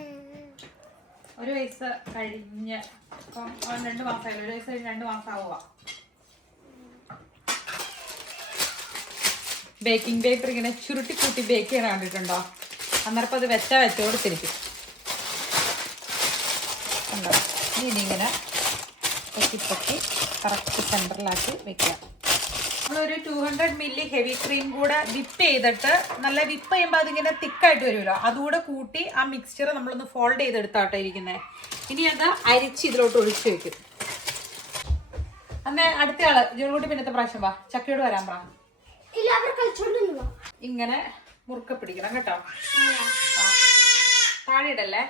1 വയസ്സ് കഴിഞ്ഞ് ഇപ്പം 2 മാസമായില്ല. 1 വയസ്സ് കഴിഞ്ഞ് 2 മാസം ആവുക. ബേക്കിംഗ് പേപ്പർ ഇങ്ങനെ ചുരുട്ടിക്കൂട്ടി ബേക്ക് ചെയ്യാൻ കണ്ടിട്ടുണ്ടോ? അന്നേരപ്പം അത് വെച്ചോടത്തിരിക്കും. ഉണ്ടോ? ഇനി ഇങ്ങനെ പൊക്കി കറക്റ്റ് സെൻറ്ററിലാക്കി വെക്കുക. നമ്മളൊരു 200 മില്ലി ഹെവി ക്രീം കൂടെ വിപ്പ് ചെയ്തിട്ട്, നല്ല വിപ്പ് ചെയ്യുമ്പോൾ അതിങ്ങനെ തിക്കായിട്ട് വരുമല്ലോ, അതുകൂടെ കൂട്ടി ആ മിക്സ്ചർ നമ്മളൊന്ന് ഫോൾഡ് ചെയ്തെടുത്താട്ടോ ഇരിക്കുന്നത്. ഇനി അത് അരിച്ച് ഇതിലോട്ട് ഒഴിച്ച് വെക്കും. അന്നേ അടുത്ത ആള് ജോൺകുട്ടി പിന്നത്തെ പ്രാവശ്യം വാ, ചക്കയോട് വരാൻ പറ. ഇങ്ങനെ മുറുക്ക പിടിക്കണം കേട്ടോ. താഴെ ഇടല്ലേ.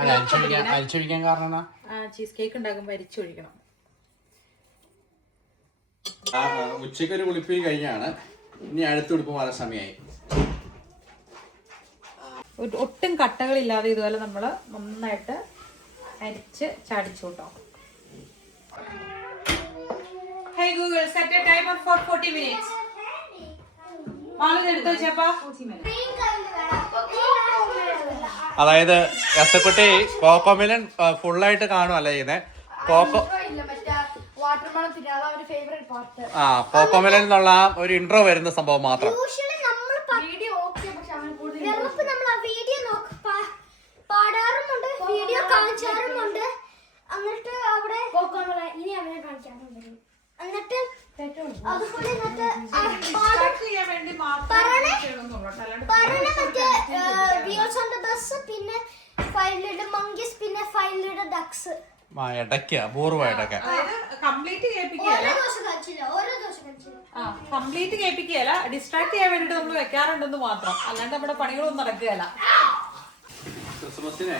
അരിച്ചൊഴിക്കാൻ കാരണം ചീസ് കേക്ക് ഉണ്ടാക്കുമ്പോ അരിച്ചൊഴിക്കണം. ഉച്ചയ്ക്ക് ഒരു കുളിപ്പി കഴിഞ്ഞാണ്. ഇനി അടുത്ത് ഉടുപ്പ് മാറാൻ സമയമായി. ഒട്ടും കട്ടകളില്ലാതെ ഇതുപോലെ നമ്മള് നന്നായിട്ട് അരിച്ച് ചാടിച്ചു കേട്ടോ. Hey Google, set a timer for 40 minutes. എടുത്തു വെച്ചപ്പാ. അതായത് എസക്കുട്ടി കോക്കോമിലൻ ഫുള്ളായിട്ട് കാണുമല്ല ചെയ്യുന്നത്. കോക്കോമിലൻ എന്നുള്ള ഒരു ഇൻട്രോ വരുന്ന സംഭവം മാത്രം. പാടാറുമുണ്ട്, വീഡിയോ കാണിച്ചാറുമുണ്ട്. എന്നിട്ട് അവിടെ ഇനി അവനെ കാണിക്കാറുണ്ട്. എന്നിട്ട് അതുപോലെ മമ്മിയുടെ ഡക്സ് ഇടയ്ക്ക അപൂർവമായിട്ടൊക്കെ അതായത് കംപ്ലീറ്റ് കേൾപ്പിക്കുകയല്ല, ഓരോ ദിവസം കഴിച്ചില്ല. കംപ്ലീറ്റ് കേൾപ്പിക്കുകയല്ല, ഡിസ്ട്രാക്ട് ചെയ്യാൻ വേണ്ടിട്ട് നമ്മൾ വെക്കാറുണ്ടെന്ന് മാത്രം, അല്ലാണ്ട് നമ്മുടെ പണികളൊന്നും നടക്കുകയല്ല. ക്രിസ്മസിനെ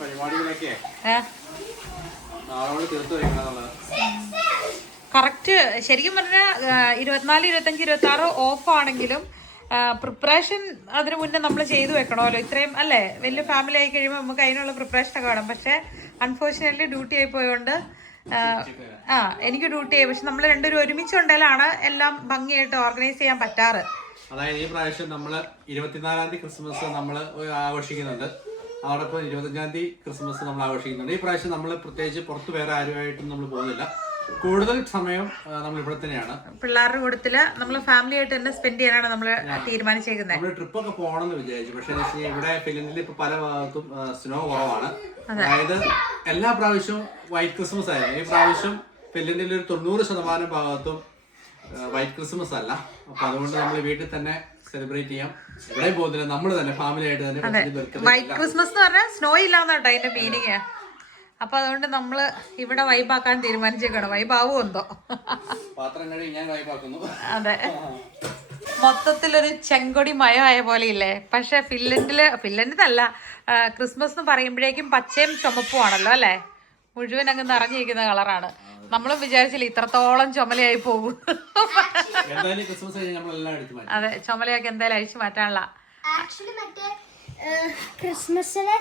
പരിപാടികളൊക്കെ നാളോട് തീർത്തു വയ്ക്കണമെന്നുള്ളത്. കറക്റ്റ് ശരിക്കും പറഞ്ഞാൽ 24, 25, 26 ഓഫ് ആണെങ്കിലും പ്രിപ്പറേഷൻ അതിന് മുന്നേ നമ്മൾ ചെയ്തു വെക്കണമല്ലോ. ഇത്രയും അല്ലേ, വലിയ ഫാമിലി ആയി കഴിയുമ്പോൾ നമുക്ക് അതിനുള്ള പ്രിപ്പറേഷൻ ഒക്കെ വേണം. പക്ഷെ അൺഫോർച്ചുനേറ്റ്ലി ഡ്യൂട്ടി ആയി പോയതുകൊണ്ട് എനിക്ക് ഡ്യൂട്ടി ആയി. പക്ഷെ നമ്മൾ രണ്ടുപേരും ഒരുമിച്ചുണ്ടെങ്കിലാണ് എല്ലാം ഭംഗിയായിട്ട് ഓർഗനൈസ് ചെയ്യാൻ പറ്റാറ്. അതായത് ഈ പ്രാവശ്യം നമ്മൾ 24-ാം തീയതി ക്രിസ്മസ് നമ്മൾ ആഘോഷിക്കുന്നുണ്ട്. അതോടൊപ്പം 25-ാം തീയതി ക്രിസ്മസ് നമ്മൾ ആഘോഷിക്കുന്നുണ്ട്. ഈ പ്രാവശ്യം നമ്മൾ പ്രത്യേകിച്ച് പുറത്ത് വേറെ ആരുമായിട്ടും നമ്മൾ പോകുന്നില്ല. കൂടുതൽ സമയം നമ്മൾ ഇവിടെ തന്നെയാണ്. പിള്ളേരുടെ കൂട്ടത്തില് നമ്മൾ ഫാമിലി ആയിട്ട് തന്നെ സ്പെൻഡ് ചെയ്യാനാണ് നമ്മൾ തീരുമാനിച്ചേക്കുന്നത്. നമ്മൾ ട്രിപ്പ് ഒക്കെ പോകണമെന്ന് വിചാരിച്ചു. പക്ഷേ ഇവിടെ ഫിലിമിൽ ഇപ്പൊ പല ഭാഗത്തും സ്നോ കുറവാണ്. അതായത് എല്ലാ പ്രാവശ്യവും വൈറ്റ് ക്രിസ്മസ് ആയിരുന്നു. ഈ പ്രാവശ്യം ഫിലിമിൽ ഒരു 90% ഭാഗത്തും വൈറ്റ് ക്രിസ്മസ് അല്ല. അപ്പൊ അതുകൊണ്ട് നമ്മൾ വീട്ടിൽ തന്നെ സെലിബ്രേറ്റ് ചെയ്യാം. എവിടെയും പോകുന്നില്ല, നമ്മൾ തന്നെ ഫാമിലി ആയിട്ട് തന്നെ. വൈറ്റ് ക്രിസ്മസ് എന്ന് പറഞ്ഞാൽ സ്നോ ഇല്ലാന്നാട്ടോ അതിന്റെ മീനിങ്. അപ്പൊ അതുകൊണ്ട് നമ്മള് ഇവിടെ വൈബാക്കാൻ തീരുമാനിച്ചേക്കാണ്. വൈബാവോ എന്തോ. പാത്രം കഴി ഞാൻ വൈബാക്കുന്നു. അതെ, മൊത്തത്തിലൊരു ചെങ്കൊടി മയമായ പോലെ ഇല്ലേ. പക്ഷെ ഫിൻലൻഡിലല്ല, ക്രിസ്മസ് എന്ന് പറയുമ്പോഴേക്കും പച്ചയും ചുമപ്പും അല്ലേ, മുഴുവൻ അങ്ങ് നിറഞ്ഞിരിക്കുന്ന കളറാണ്. നമ്മളും വിചാരിച്ചില്ല ഇത്രത്തോളം ചുമലയായി പോകും. അതെ, ചുമലയൊക്കെ എന്തായാലും അഴിച്ചു മാറ്റാനുള്ള. ആക്ച്വലി മറ്റേ ക്രിസ്മസിന്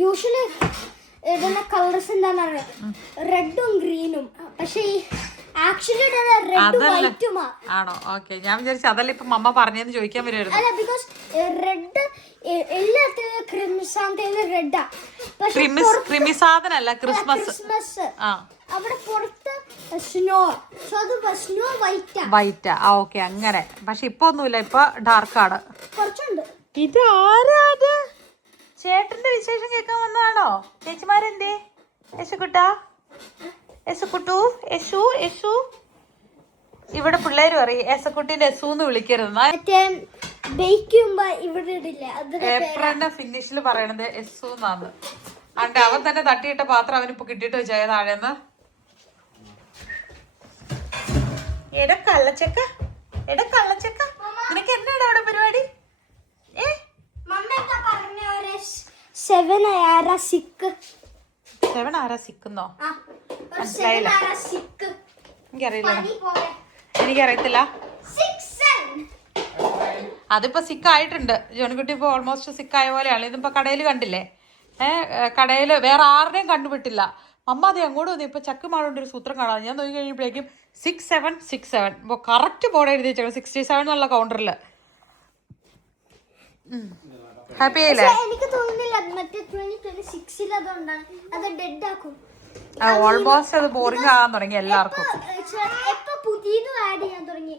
യൂഷ്വലി ഇടുന്ന കളേഴ്സ് എന്താണെന്ന് അറിയാം, റെഡും ഗ്രീനും. പക്ഷെ ഈ ആക്ച്വലി റെഡും വൈറ്റുമാ. ആണോ? ഓക്കെ, ഞാൻ വിചാരിച്ചു അതല്ല ഇപ്പൊ മമ്മ പറഞ്ഞെന്ന് ചോദിക്കാൻ വരുമായിരുന്നു. അല്ല, ബിക്കോസ് റെഡ് എല്ലാത്തിനും ക്രിസ്മസ് റെഡാ. ക്രിമിസാദനല്ല ക്രിസ്മസ്. അവിടെ പുറത്ത് സ്നോ, സ്നോ വൈറ്റാ. ഓക്കെ, അങ്ങനെ. പക്ഷെ ഇപ്പൊ ഒന്നുമില്ല, ഇപ്പൊ ഡാർക്കാണ്. കുറച്ചുണ്ട്. ഇത് ആരാ? അത് ചേട്ടന്റെ വിശേഷം കേൾക്കാൻ വന്നതാണോ? ചേച്ചിമാരെന്തേ? യശുക്കുട്ടാ, യശുക്കുട്ടു, യശു, യശു. ഇവിടെ പിള്ളേര് പറയും യശക്കുട്ടിന്റെ യശു എന്ന് വിളിക്കരുത്. ഏപ്രിലിന്റെ ഫിനിഷിൽ പറയണത് യശു എന്നാണ്. അണ്ട് അവൻ തന്നെ തട്ടിയിട്ട പാത്രം അവനിപ്പോ കിട്ടിയിട്ട് വെച്ചായ താഴേന്ന്. കള്ളച്ചക്ക, കള്ളച്ചക്ക, നിനക്ക് എന്നാണ് അവിടെ പരിപാടി? സെവൻ ആരാ സിക്കുന്നോ? മനസ്സിലായില്ല, എനിക്കറിയത്തില്ല. അതിപ്പോ സിക്കായിട്ടുണ്ട്. ജോണിക്കുട്ടി ഇപ്പൊ ഓൾമോസ്റ്റ് സിക്കായ പോലെയാണ്. ഇതിപ്പോ കടയിൽ കണ്ടില്ലേ, കടയിൽ വേറെ ആരുടെയും കണ്ടുപിട്ടില്ല. അമ്മ അത് എങ്ങോട്ട് വന്നു. ഇപ്പൊ ചക്കുമാളുണ്ട് ഒരു സൂത്രം കാണാതെ. ഞാൻ നോക്കി കഴിയുമ്പോഴേക്കും 6767 ഇപ്പൊ കറക്റ്റ് ബോർഡ് എഴുതി വെച്ചേക്കണം. 67 എന്നുള്ള കൗണ്ടറിൽ. ഹാപ്പി ആയില്ലേ? എനിക്ക് തോന്നുന്നില്ല മറ്റേ 2026 അതുകൊണ്ടാണ് അത് ഡെഡ് ആക്കും. ഓൾമോസ്റ്റ് അത് ബോറിംഗ് ആകാൻ തുടങ്ങി എല്ലാവർക്കും. എപ്പോ പുതിയത് ആഡ് ചെയ്യാൻ തുടങ്ങി.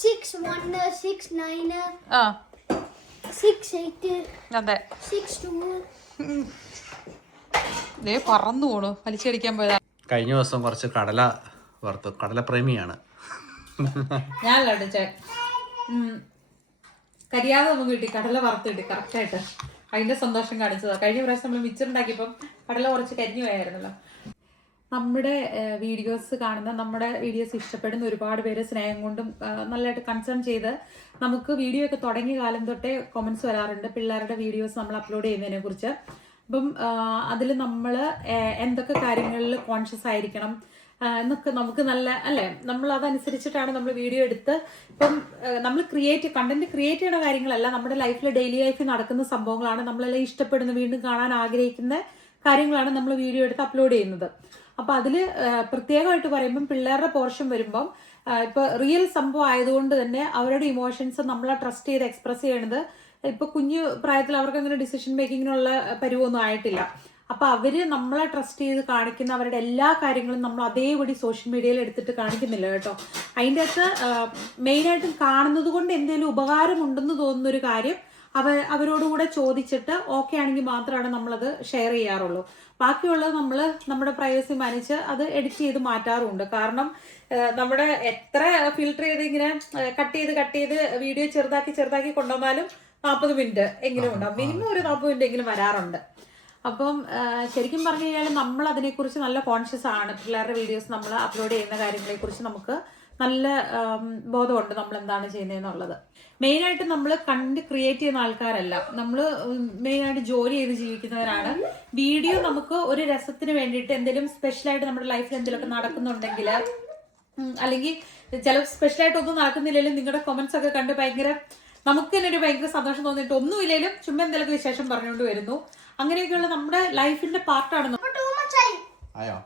6-1 6-9 6-8 അതെ 6-2 പറന്നു പോണു. വലിച്ചടിക്കാൻ പോയതാ. കഴിഞ്ഞ ദിവസം കുറച്ച് കടല വറുത്തു. കടലപ്രേമിയാണ് ഞാൻ. കരിയാതെ നമുക്ക് കിട്ടി, കടല വറുത്ത് കിട്ടി കറക്റ്റായിട്ട്. അതിന്റെ സന്തോഷം കാണിച്ചതാ. കഴിഞ്ഞ പ്രാവശ്യം നമ്മൾ മിച്ചറുണ്ടാക്കിയപ്പം കടല കുറച്ച് കരിഞ്ഞു പോയായിരുന്നല്ലോ. നമ്മുടെ വീഡിയോസ് കാണുന്ന, നമ്മുടെ വീഡിയോസ് ഇഷ്ടപ്പെടുന്ന ഒരുപാട് പേര് സ്നേഹം കൊണ്ടും നല്ലതായിട്ട് കൺസേൺ ചെയ്ത് നമുക്ക് വീഡിയോ ഒക്കെ തുടങ്ങിയ കാലം തൊട്ടേ കമൻസ് വരാറുണ്ട് പിള്ളേരുടെ വീഡിയോസ് നമ്മൾ അപ്ലോഡ് ചെയ്യുന്നതിനെ കുറിച്ച്. അപ്പം അതിൽ നമ്മൾ എന്തൊക്കെ കാര്യങ്ങളിൽ കോൺഷ്യസ് ആയിരിക്കണം എന്നൊക്കെ നമുക്ക് നല്ല അല്ലേ, നമ്മൾ അതനുസരിച്ചിട്ടാണ് നമ്മൾ വീഡിയോ എടുത്ത് ഇപ്പം നമ്മൾ കണ്ടന്റ് ക്രിയേറ്റ് ചെയ്യുന്ന കാര്യങ്ങളല്ല, നമ്മുടെ ലൈഫിൽ ഡെയിലി ലൈഫിൽ നടക്കുന്ന സംഭവങ്ങളാണ്, നമ്മളെല്ലാം ഇഷ്ടപ്പെടുന്ന വീണ്ടും കാണാൻ ആഗ്രഹിക്കുന്ന കാര്യങ്ങളാണ് നമ്മൾ വീഡിയോ എടുത്ത് അപ്ലോഡ് ചെയ്യുന്നത്. അപ്പം അതിൽ പ്രത്യേകമായിട്ട് പറയുമ്പം പിള്ളേരുടെ പോർഷൻ വരുമ്പം ഇപ്പൊ റിയൽ സംഭവം ആയതുകൊണ്ട് തന്നെ അവരുടെ ഇമോഷൻസ് നമ്മളെ ട്രസ്റ്റ് ചെയ്ത് എക്സ്പ്രസ് ചെയ്യണത് ഇപ്പൊ കുഞ്ഞു പ്രായത്തിൽ അവർക്ക് അങ്ങനെ ഡിസിഷൻ മേക്കിങ്ങിനുള്ള പരുവൊന്നും ആയിട്ടില്ല. അപ്പൊ അവര് നമ്മളെ ട്രസ്റ്റ് ചെയ്ത് കാണിക്കുന്ന അവരുടെ എല്ലാ കാര്യങ്ങളും നമ്മൾ അതേപടി സോഷ്യൽ മീഡിയയിൽ എടുത്തിട്ട് കാണിക്കുന്നില്ല കേട്ടോ. അതിൻ്റെ അകത്ത് മെയിനായിട്ടും കാണുന്നത് കൊണ്ട് എന്തെങ്കിലും ഉപകാരം ഉണ്ടെന്ന് തോന്നുന്ന ഒരു കാര്യം അവരോടുകൂടെ ചോദിച്ചിട്ട് ഓക്കെ ആണെങ്കിൽ മാത്രമാണ് നമ്മളത് ഷെയർ ചെയ്യാറുള്ളൂ. ബാക്കിയുള്ളത് നമ്മൾ നമ്മുടെ പ്രൈവസി മാനിച്ച് അത് എഡിറ്റ് ചെയ്ത് മാറ്റാറുമുണ്ട്. കാരണം നമ്മുടെ എത്ര ഫിൽട്ടർ ചെയ്ത് ഇങ്ങനെ കട്ട് ചെയ്ത് വീഡിയോ ചെറുതാക്കി കൊണ്ടുവന്നാലും 40 മിനിറ്റ് എങ്കിലും ഉണ്ടാവും. മിനിമം ഒരു 40 മിനിറ്റ് എങ്കിലും വരാറുണ്ട്. അപ്പം ശരിക്കും പറഞ്ഞു കഴിഞ്ഞാൽ നമ്മൾ അതിനെക്കുറിച്ച് നല്ല കോൺഷ്യസ് ആണ്. പിള്ളേരുടെ വീഡിയോസ് നമ്മൾ അപ്ലോഡ് ചെയ്യുന്ന കാര്യങ്ങളെക്കുറിച്ച് നമുക്ക് നല്ല ബോധമുണ്ട് നമ്മൾ എന്താണ് ചെയ്യുന്നതെന്നുള്ളത്. മെയിനായിട്ട് നമ്മൾ കണ്ട് ക്രിയേറ്റ് ചെയ്യുന്ന ആൾക്കാരല്ല, നമ്മൾ മെയിനായിട്ട് ജോലി ചെയ്ത് ജീവിക്കുന്നവരാണ്. വീഡിയോ നമുക്ക് ഒരു രസത്തിന് വേണ്ടിയിട്ട് എന്തെങ്കിലും സ്പെഷ്യലായിട്ട് നമ്മുടെ ലൈഫിൽ എന്തെങ്കിലുമൊക്കെ നടക്കുന്നുണ്ടെങ്കിൽ, അല്ലെങ്കിൽ ചില സ്പെഷ്യലായിട്ട് ഒന്നും നടക്കുന്നില്ലെങ്കിലും നിങ്ങളുടെ കൊമന്റ്സ് ഒക്കെ കണ്ട് ഭയങ്കര നമുക്ക് തന്നെ ഒരു ഭയങ്കര സന്തോഷം തോന്നിയിട്ട് ഒന്നുമില്ലെങ്കിലും ചുമ്മാ എന്തെങ്കിലും വിശേഷം പറഞ്ഞുകൊണ്ട് വരുന്നു. അങ്ങനെയൊക്കെയുള്ള നമ്മുടെ ലൈഫിന്റെ പാർട്ടാണ്. ആയോ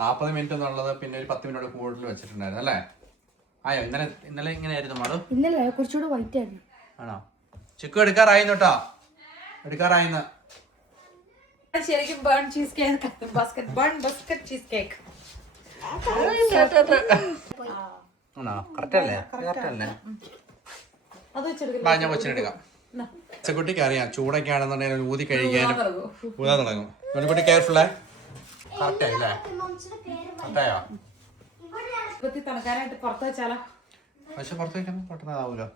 40 മിനിറ്റ് എന്നുള്ളത് പിന്നെ ഒരു 10 മിനിറ്റ് കൂടുതൽ വെച്ചിട്ടുണ്ടായിരുന്നു അല്ലേ? ആയോ ഇന്നലെ ഇങ്ങനെയായിരുന്നു മാഡു? ഇന്നലെ കുറച്ചുകൂടെ വൈറ്റ് ആയിരുന്നു. ആണോ? ചിക്കു എടുക്കാറായിരുന്നു കേട്ടോ, എടുക്കാറായിന്ന്. ശരിക്കും burn cheesecake, Basque cheesecake. ആണോ? കറക്റ്റ് അല്ലേ? അത് വെച്ചെടുക്കാം. ഞാൻ കൊച്ചിനെടുക്കാം. പച്ചക്കുട്ടിക്ക് അറിയാം ചൂടൊക്കെ ആണെന്നുണ്ടെങ്കിൽ ഊതി കഴിക്കാനും ഊതാൻ തുടങ്ങും. പെൺകുട്ടി കെയർഫുള്ളേ. കറക്റ്റായില്ലേ? കറക്റ്റായോ? തണുക്കാനായിട്ട് പുറത്ത് വെച്ചാലോ? പക്ഷെ പുറത്ത് വെക്കാൻ പെട്ടെന്നാവൂലോ,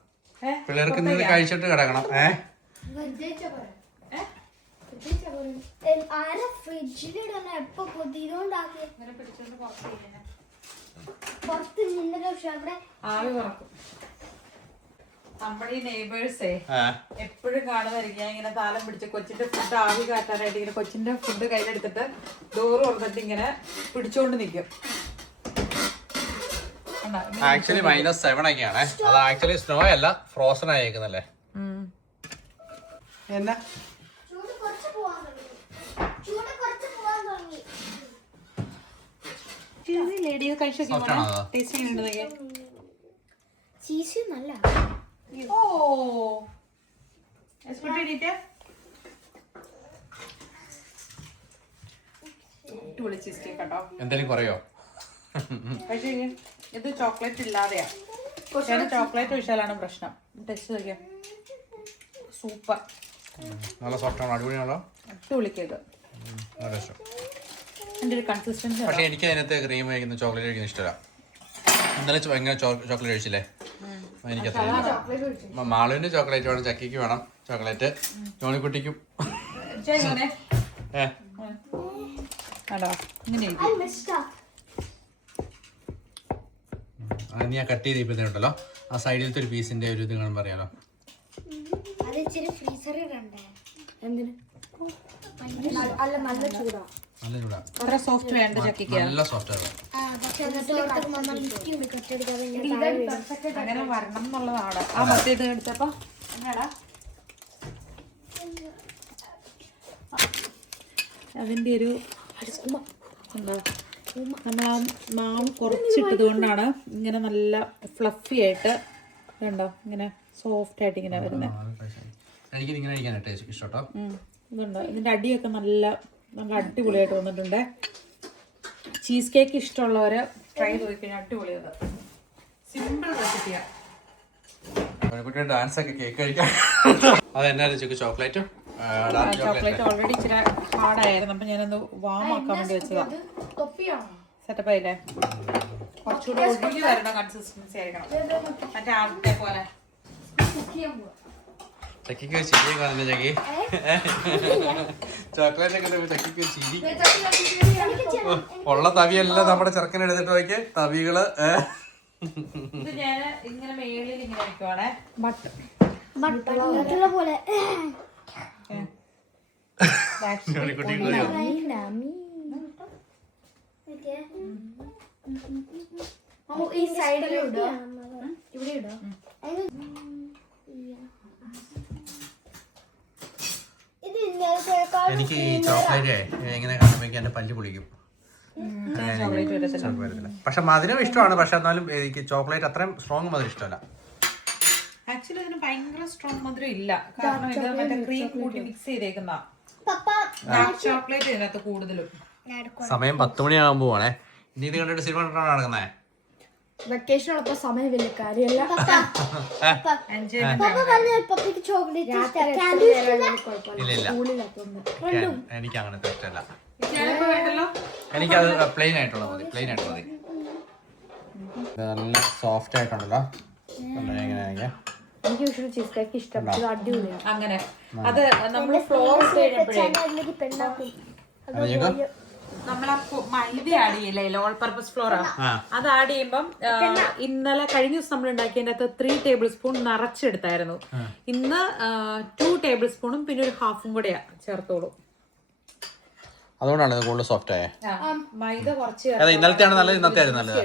പിള്ളേർക്ക് ഇന്ന് കഴിച്ചിട്ട് കിടക്കണം. ആവി പറക്കും. നമ്മുടെ ഈ നെയ്ബേഴ്സേ എപ്പോഴും കാണുന്നതായിരിക്കും ഇങ്ങനെ താലം പിടിച്ച് കൊച്ചിന്റെ ഫുഡ് ആവി കാട്ടാനായിട്ട് ഇങ്ങനെ കൊച്ചിന്റെ ഫുഡ് കയ്യിലെടുത്തിട്ട് ഡോറ് തുറന്നിട്ട് ഇങ്ങനെ പിടിച്ചോണ്ട് നിൽക്കും. ആക്ച്വലി -7 ഒക്കെയാണ്. അത് ആക്ച്വലി സ്നോ അല്ല, ഫ്രോസൺ ആയേക്കുന്നല്ലേ. എന്നാ എന്തെങ്കിലും കുറയോ? പക്ഷേ ഇത് ചോക്ലേറ്റ് ഇല്ലാതെയാ. ചോക്ലേറ്റ് ഒഴിച്ചാലാണ് പ്രശ്നം. ടെസ്റ്റ് ചെയ്യാം. സൂപ്പർ, നല്ല സോഫ്റ്റ് ആണ്, അടിപൊളിയാണല്ലോ. അടിപൊളി കേക്ക്. എൻ്റെ ഒരു കൺസിസ്റ്റൻസി. പക്ഷെ എനിക്ക് അതിനകത്ത് ക്രീം കഴിക്കുന്ന ചോക്ലേറ്റ് കഴിക്കുന്ന ഇഷ്ടമല്ല. ഇന്നലെ ഭയങ്കര ചോക്ലേറ്റ് കഴിച്ചില്ലേ, എനിക്കത്ര. മാളുവിന് ചോക്ലേറ്റ് വേണം, ചക്കിക്ക് വേണം ചോക്ലേറ്റ്, ജോണിക്കുട്ടിക്കും. നീ ആ കട്ട് ചെയ്ത് ഇപ്പോഴത്തേണ്ടല്ലോ ആ സൈഡിലത്തെ ഒരു പീസിന്റെ ഒരു ഇത് കാണുമ്പോൾ പറയാലോ. നല്ല ചൂടാ. നല്ല സോഫ്റ്റ് വേണ്ട ചക്കിക്ക്, നല്ല സോഫ്റ്റ് ആണ്. അങ്ങനെ വരണം എന്നുള്ളതാണ് ആ മറ്റേത് എടുത്തപ്പോ. അതിന്റെ ഒരു എന്താ, നമ്മൾ ആ മാവ് കുറച്ചിട്ടത് കൊണ്ടാണ് ഇങ്ങനെ നല്ല ഫ്ലഫി ആയിട്ട് കണ്ടോ, ഇങ്ങനെ സോഫ്റ്റ് ആയിട്ട് ഇങ്ങനെ വരുന്നത്. ഇതുണ്ടോ, ഇതിന്റെ അടിയൊക്കെ നല്ല നല്ല അടിപൊളിയായിട്ട് വന്നിട്ടുണ്ട്. ചീസ് കേക്ക് ഇഷ്ടമുള്ളവര് ട്രൈ ചെയ്ത് കഴിഞ്ഞാൽ അടിപൊളിയത്. സിമ്പിൾ റെസിപ്പിയാണ്. ഡാൻസ് ഒക്കെ കേക്ക് കഴിക്കാൻ അതെന്നാ ചോക്ലേറ്റ് ഓൾറെഡി ഇച്ചിരി ഹാർഡായിരുന്നു, അപ്പൊ ഞാനൊന്ന് വാം ആക്കാൻ വേണ്ടി വെച്ചതാ. സെറ്റപ്പ് ആയില്ലേ? കുറച്ചുകൂടെ ഒഴുകി വരണം കൺസിസ്റ്റൻസി ആയിരിക്കണം, മറ്റേ ആദ്യത്തെ പോലെ. ചക്കിക്ക് ചിരി കാണുന്ന ചക്കി ചോക്ലേറ്റ് ഒക്കെ ചക്കിക്ക് ചിരി. ഉള്ള തവിയെല്ലാം നമ്മുടെ ചെറുക്കനെ എടുത്തിട്ട് നോക്കിയ തവികള്. ഇത് ഞാൻ ഇങ്ങനെ മേളിൽ ഇങ്ങനെ വെക്കുവാണേ, പോലെ ഈ സൈഡിൽ ഇടോ, ഇവിടെ ഇടോ. എനിക്ക് ഈ ചോക്ലേറ്റ് എങ്ങനെ കാണുമ്പോ എന്റെ പല്ല് പൊളിക്കും. പക്ഷെ മധുരം ഇഷ്ടമാണ്, പക്ഷെ എന്നാലും എനിക്ക് ചോക്ലേറ്റ് അത്രയും സ്ട്രോങ് മധുരം ഇഷ്ടമല്ല. ആക്ച്വലി ഇതിന് ഭയങ്കര സ്ട്രോങ് മധുരം ഇല്ല, കാരണം ഇത് മറ്റേ ക്രീം കൂട്ടി മിക്സ് ചെയ്തേക്കുന്ന ചോക്ലേറ്റ് ഇതിനകത്ത് കൂടുതലും. സമയം 10 മണിയാകുമ്പോ പോണേ. ഇനി ഇത് കണ്ടിട്ട് സിനിമ നടക്കുന്നേ. വെക്കേഷൻ ഉള്ളപ്പോ സമയമില്ല കാര്യമല്ല. പപ്പ പറഞ്ഞു പപ്പയ്ക്ക് ചോക്ലേറ്റ് എനിക്ക് അങ്ങനത്തെ ഇഷ്ടമല്ല. ചിലപ്പോ വേണ്ടല്ലോ. എനിക്കത് പ്ലെയിൻ ആയിട്ടുള്ള മതി, പ്ലെയിൻ ആയിട്ട് മതി. നല്ല സോഫ്റ്റ് ആയിട്ടുണ്ടല്ലോ. എനിക്ക് യൂഷ്വലി ചീസ് കേക്ക് ഇഷ്ടപ്പെട്ടു, അടിപൊളിയാണ്. അങ്ങനെ അത് നമ്മള് ഫ്ലോർ കഴിഞ്ഞപ്പോഴേ നമ്മളാ മൈദ ആഡ് ചെയ്യില്ലേ, ഓൾ പർപ്പസ് ഫ്ലോറാ, അത് ആഡ് ചെയ്യുമ്പം ഇന്നലെ കഴിഞ്ഞ ദിവസം നമ്മൾ ഉണ്ടാക്കിയതിന്റെ അകത്ത് 3 ടേബിൾ സ്പൂൺ നിറച്ചെടുത്തായിരുന്നു. ഇന്ന് 2 ടേബിൾ സ്പൂണും പിന്നെ ഒരു ഹാഫും കൂടെയാ ചേർത്തോളൂ. അതുകൊണ്ടാണ് ഇത് കൂടുതൽ സോഫ്റ്റ് ആയത്. മൈദ കുറച്ച് ഇന്നലത്തെയാണ് നല്ലത്, ഇന്നത്തെ ആയിരുന്നു നല്ലത്.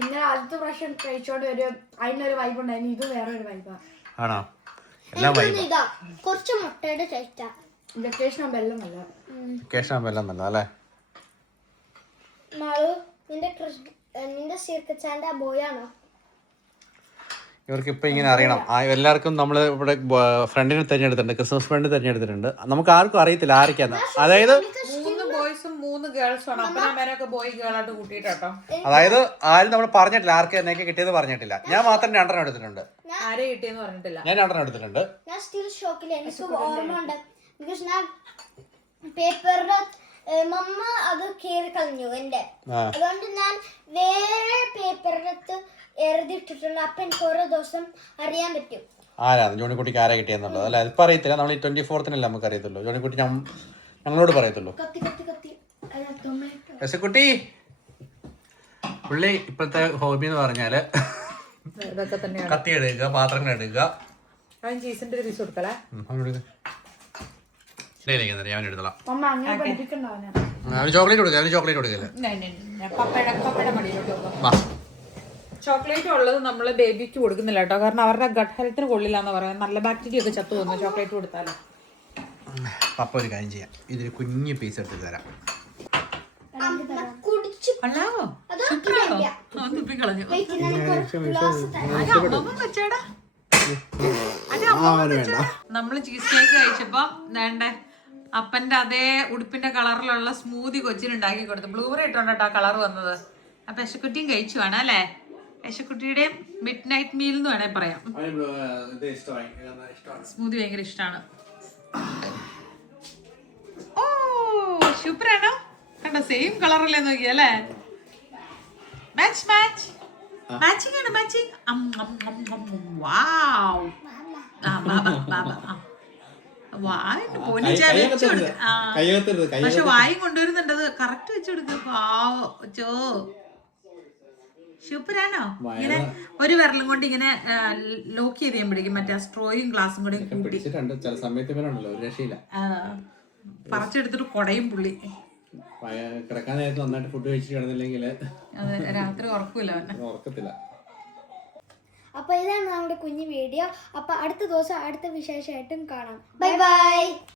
ഇന്നലെ ആദ്യത്തെ പ്രാവശ്യം കഴിച്ചോണ്ട് അതിനൊരു വൈബ് ഉണ്ടായിരുന്നു, ഇത് വേറെ ഒരു വൈബാ. ആണോ? എല്ലാം വൈബ്. ഇതാ കുറച്ച് മുട്ടയുടെ ടേസ്റ്റാ. വെക്കേഷൻ ആകുമ്പോ എല്ലാം നല്ല. വെക്കേഷൻ ആകുമ്പോ എല്ലാം നല്ല അല്ലേ? മാളു നിന്റെ സീർക്കച്ചാന്റെ ബോയാണോ? ഇവർക്ക് ഇപ്പൊ ഇങ്ങനെ അറിയണം. എല്ലാവർക്കും നമ്മൾ ഇവിടെ ഫ്രണ്ടിനെ തിരഞ്ഞെടുത്തിട്ടുണ്ട്, ക്രിസ്മസ് ഫ്രണ്ട് തിരഞ്ഞെടുത്തിട്ടുണ്ട്. നമുക്ക് ആർക്കും അറിയത്തില്ല ആരൊക്കെയാന്ന്. അതായത് 3 ബോയ്സും 3 ഗേൾസും ആണ്. അപ്പനമ്മേനൊക്കെ ബോയ് ഗേളായിട്ട് കൂട്ടിട്ടോ. അതായത് ആരും നമ്മൾ പറഞ്ഞിട്ടില്ല, ആർക്ക് എന്നൊക്കെ കിട്ടിയത് പറഞ്ഞിട്ടില്ല. ഞാൻ മാത്രം 2 എടുത്തിട്ടുണ്ട്. ആരെ കിട്ടിയെന്ന് പറഞ്ഞിട്ടില്ല. ഞാൻ 2 എടുത്തിട്ടുണ്ട്. ഞാൻ സ്റ്റിൽ ഷോക്കിൽ. എനിക്ക് ഓർമ്മ ഉണ്ട്, ബിക്കോസ് ഞാൻ പേപ്പറിന്റെ മമ്മ അത് കീറി കളഞ്ഞു എന്റെ. അതുകൊണ്ട് ഞാൻ വേറെ പേപ്പറിനകത്ത് എഴുതിയിട്ടിട്ടുണ്ട്. അപ്പൊ എനിക്ക് ഓരോ ദിവസം അറിയാൻ പറ്റും ആരാണ് ജോണിക്കുട്ടിക്ക് ആരാ കിട്ടിയെന്നുള്ളത്. അല്ല ഇപ്പൊ അറിയത്തില്ല, നമ്മൾ ഈ 24-നല്ലേ നമുക്ക് അറിയത്തുള്ളൂ. ജോണിക്കുട്ടി ഞങ്ങളോട് പറയത്തുള്ളൂ. കുട്ടി പുള്ളി ഇപ്പോഴത്തെ ഹോബി എന്ന് പറഞ്ഞാല് ഇതൊക്കെ തന്നെയാണ്. കത്തി എടുക്കുക, പാത്രങ്ങൾ എടുക്കുക. അവൻ ചീസിന്റെ ഒരു പീസ് കൊടുക്കലേ. ഞാൻ എടുത്തോളാം. അമ്മ അങ്ങനെ പഠിപ്പിക്കണ്ടാവും. അവന് ചോക്ലേറ്റ് കൊടുക്കുക, അവന് ചോക്ലേറ്റ് കൊടുക്കല്ലേ. പപ്പയുടെ മടിയിലോട്ട് ചോക്ലേറ്റ് ഉള്ളത് നമ്മൾ ബേബിക്ക് കൊടുക്കുന്നില്ല കേട്ടോ, കാരണം അവരുടെ ഗട്ട് ഹെൽത്തിന് കൊള്ളില്ല എന്ന് പറയാം. നല്ല ബാക്ടീരിയ ഒക്കെ ചത്തു പോകുന്നു ചോക്ലേറ്റ് കൊടുത്താലും. പപ്പ ഒരു കാര്യം ചെയ്യാം, ഇതൊരു കുഞ്ഞു പീസ് എടുത്ത് തരാം. നമ്മള് ചീസ് കേക്ക് കഴിച്ചപ്പോ വേണ്ടേ അപ്പന്റെ അതേ ഉടുപ്പിന്റെ കളറിലുള്ള സ്മൂതി കൊച്ചിനുണ്ടാക്കി കൊടുത്തു. ബ്ലൂബെറി ഇട്ടോണ്ടാ കളർ വന്നത്. അപ്പൊ യശക്കുട്ടിയും കഴിച്ചു ആണ് അല്ലേ? യശക്കുട്ടിയുടെയും മിഡ് നൈറ്റ് മീൽ എന്ന് വേണേ പറയാം. സ്മൂതി ഭയങ്കര ഇഷ്ടമാണ്. ഓ സൂപ്പറാണോ? കണ്ടോ സെയിം കളറല്ലേ നോക്കിയല്ലേ? മാച്ച് മാച്ച് മാച്ചിങ് ആണ് മാച്ചിങ്. വാവ് പക്ഷെ വായും കൊണ്ടുവരുന്നുണ്ടത് കറക്റ്റ് വെച്ചു കൊടുക്കുക. പാവോ ചോ സൂപ്പറാണോ? ഇങ്ങനെ ഒരു വിരലും കൊണ്ട് ഇങ്ങനെ ലോക്ക് ചെയ്ത് ചെയ്യുമ്പോഴേക്കും മറ്റേ സ്ട്രോയും ഗ്ലാസും കൂടെ പറിച്ചെടുത്തിട്ട് കൊടയും പുള്ളി. കിടക്കാൻ നേരത്ത് നന്നായിട്ട് ഫുഡ് കഴിച്ചിട്ട് കിടന്നില്ലെങ്കിൽ രാത്രി ഉറക്കൂല, ഉറക്കത്തില്ല. അപ്പൊ ഇതാണ് നമ്മുടെ കുഞ്ഞു വീഡിയോ. അപ്പൊ അടുത്ത ദിവസം അടുത്ത വിശേഷമായിട്ടും കാണാം. Bye bye.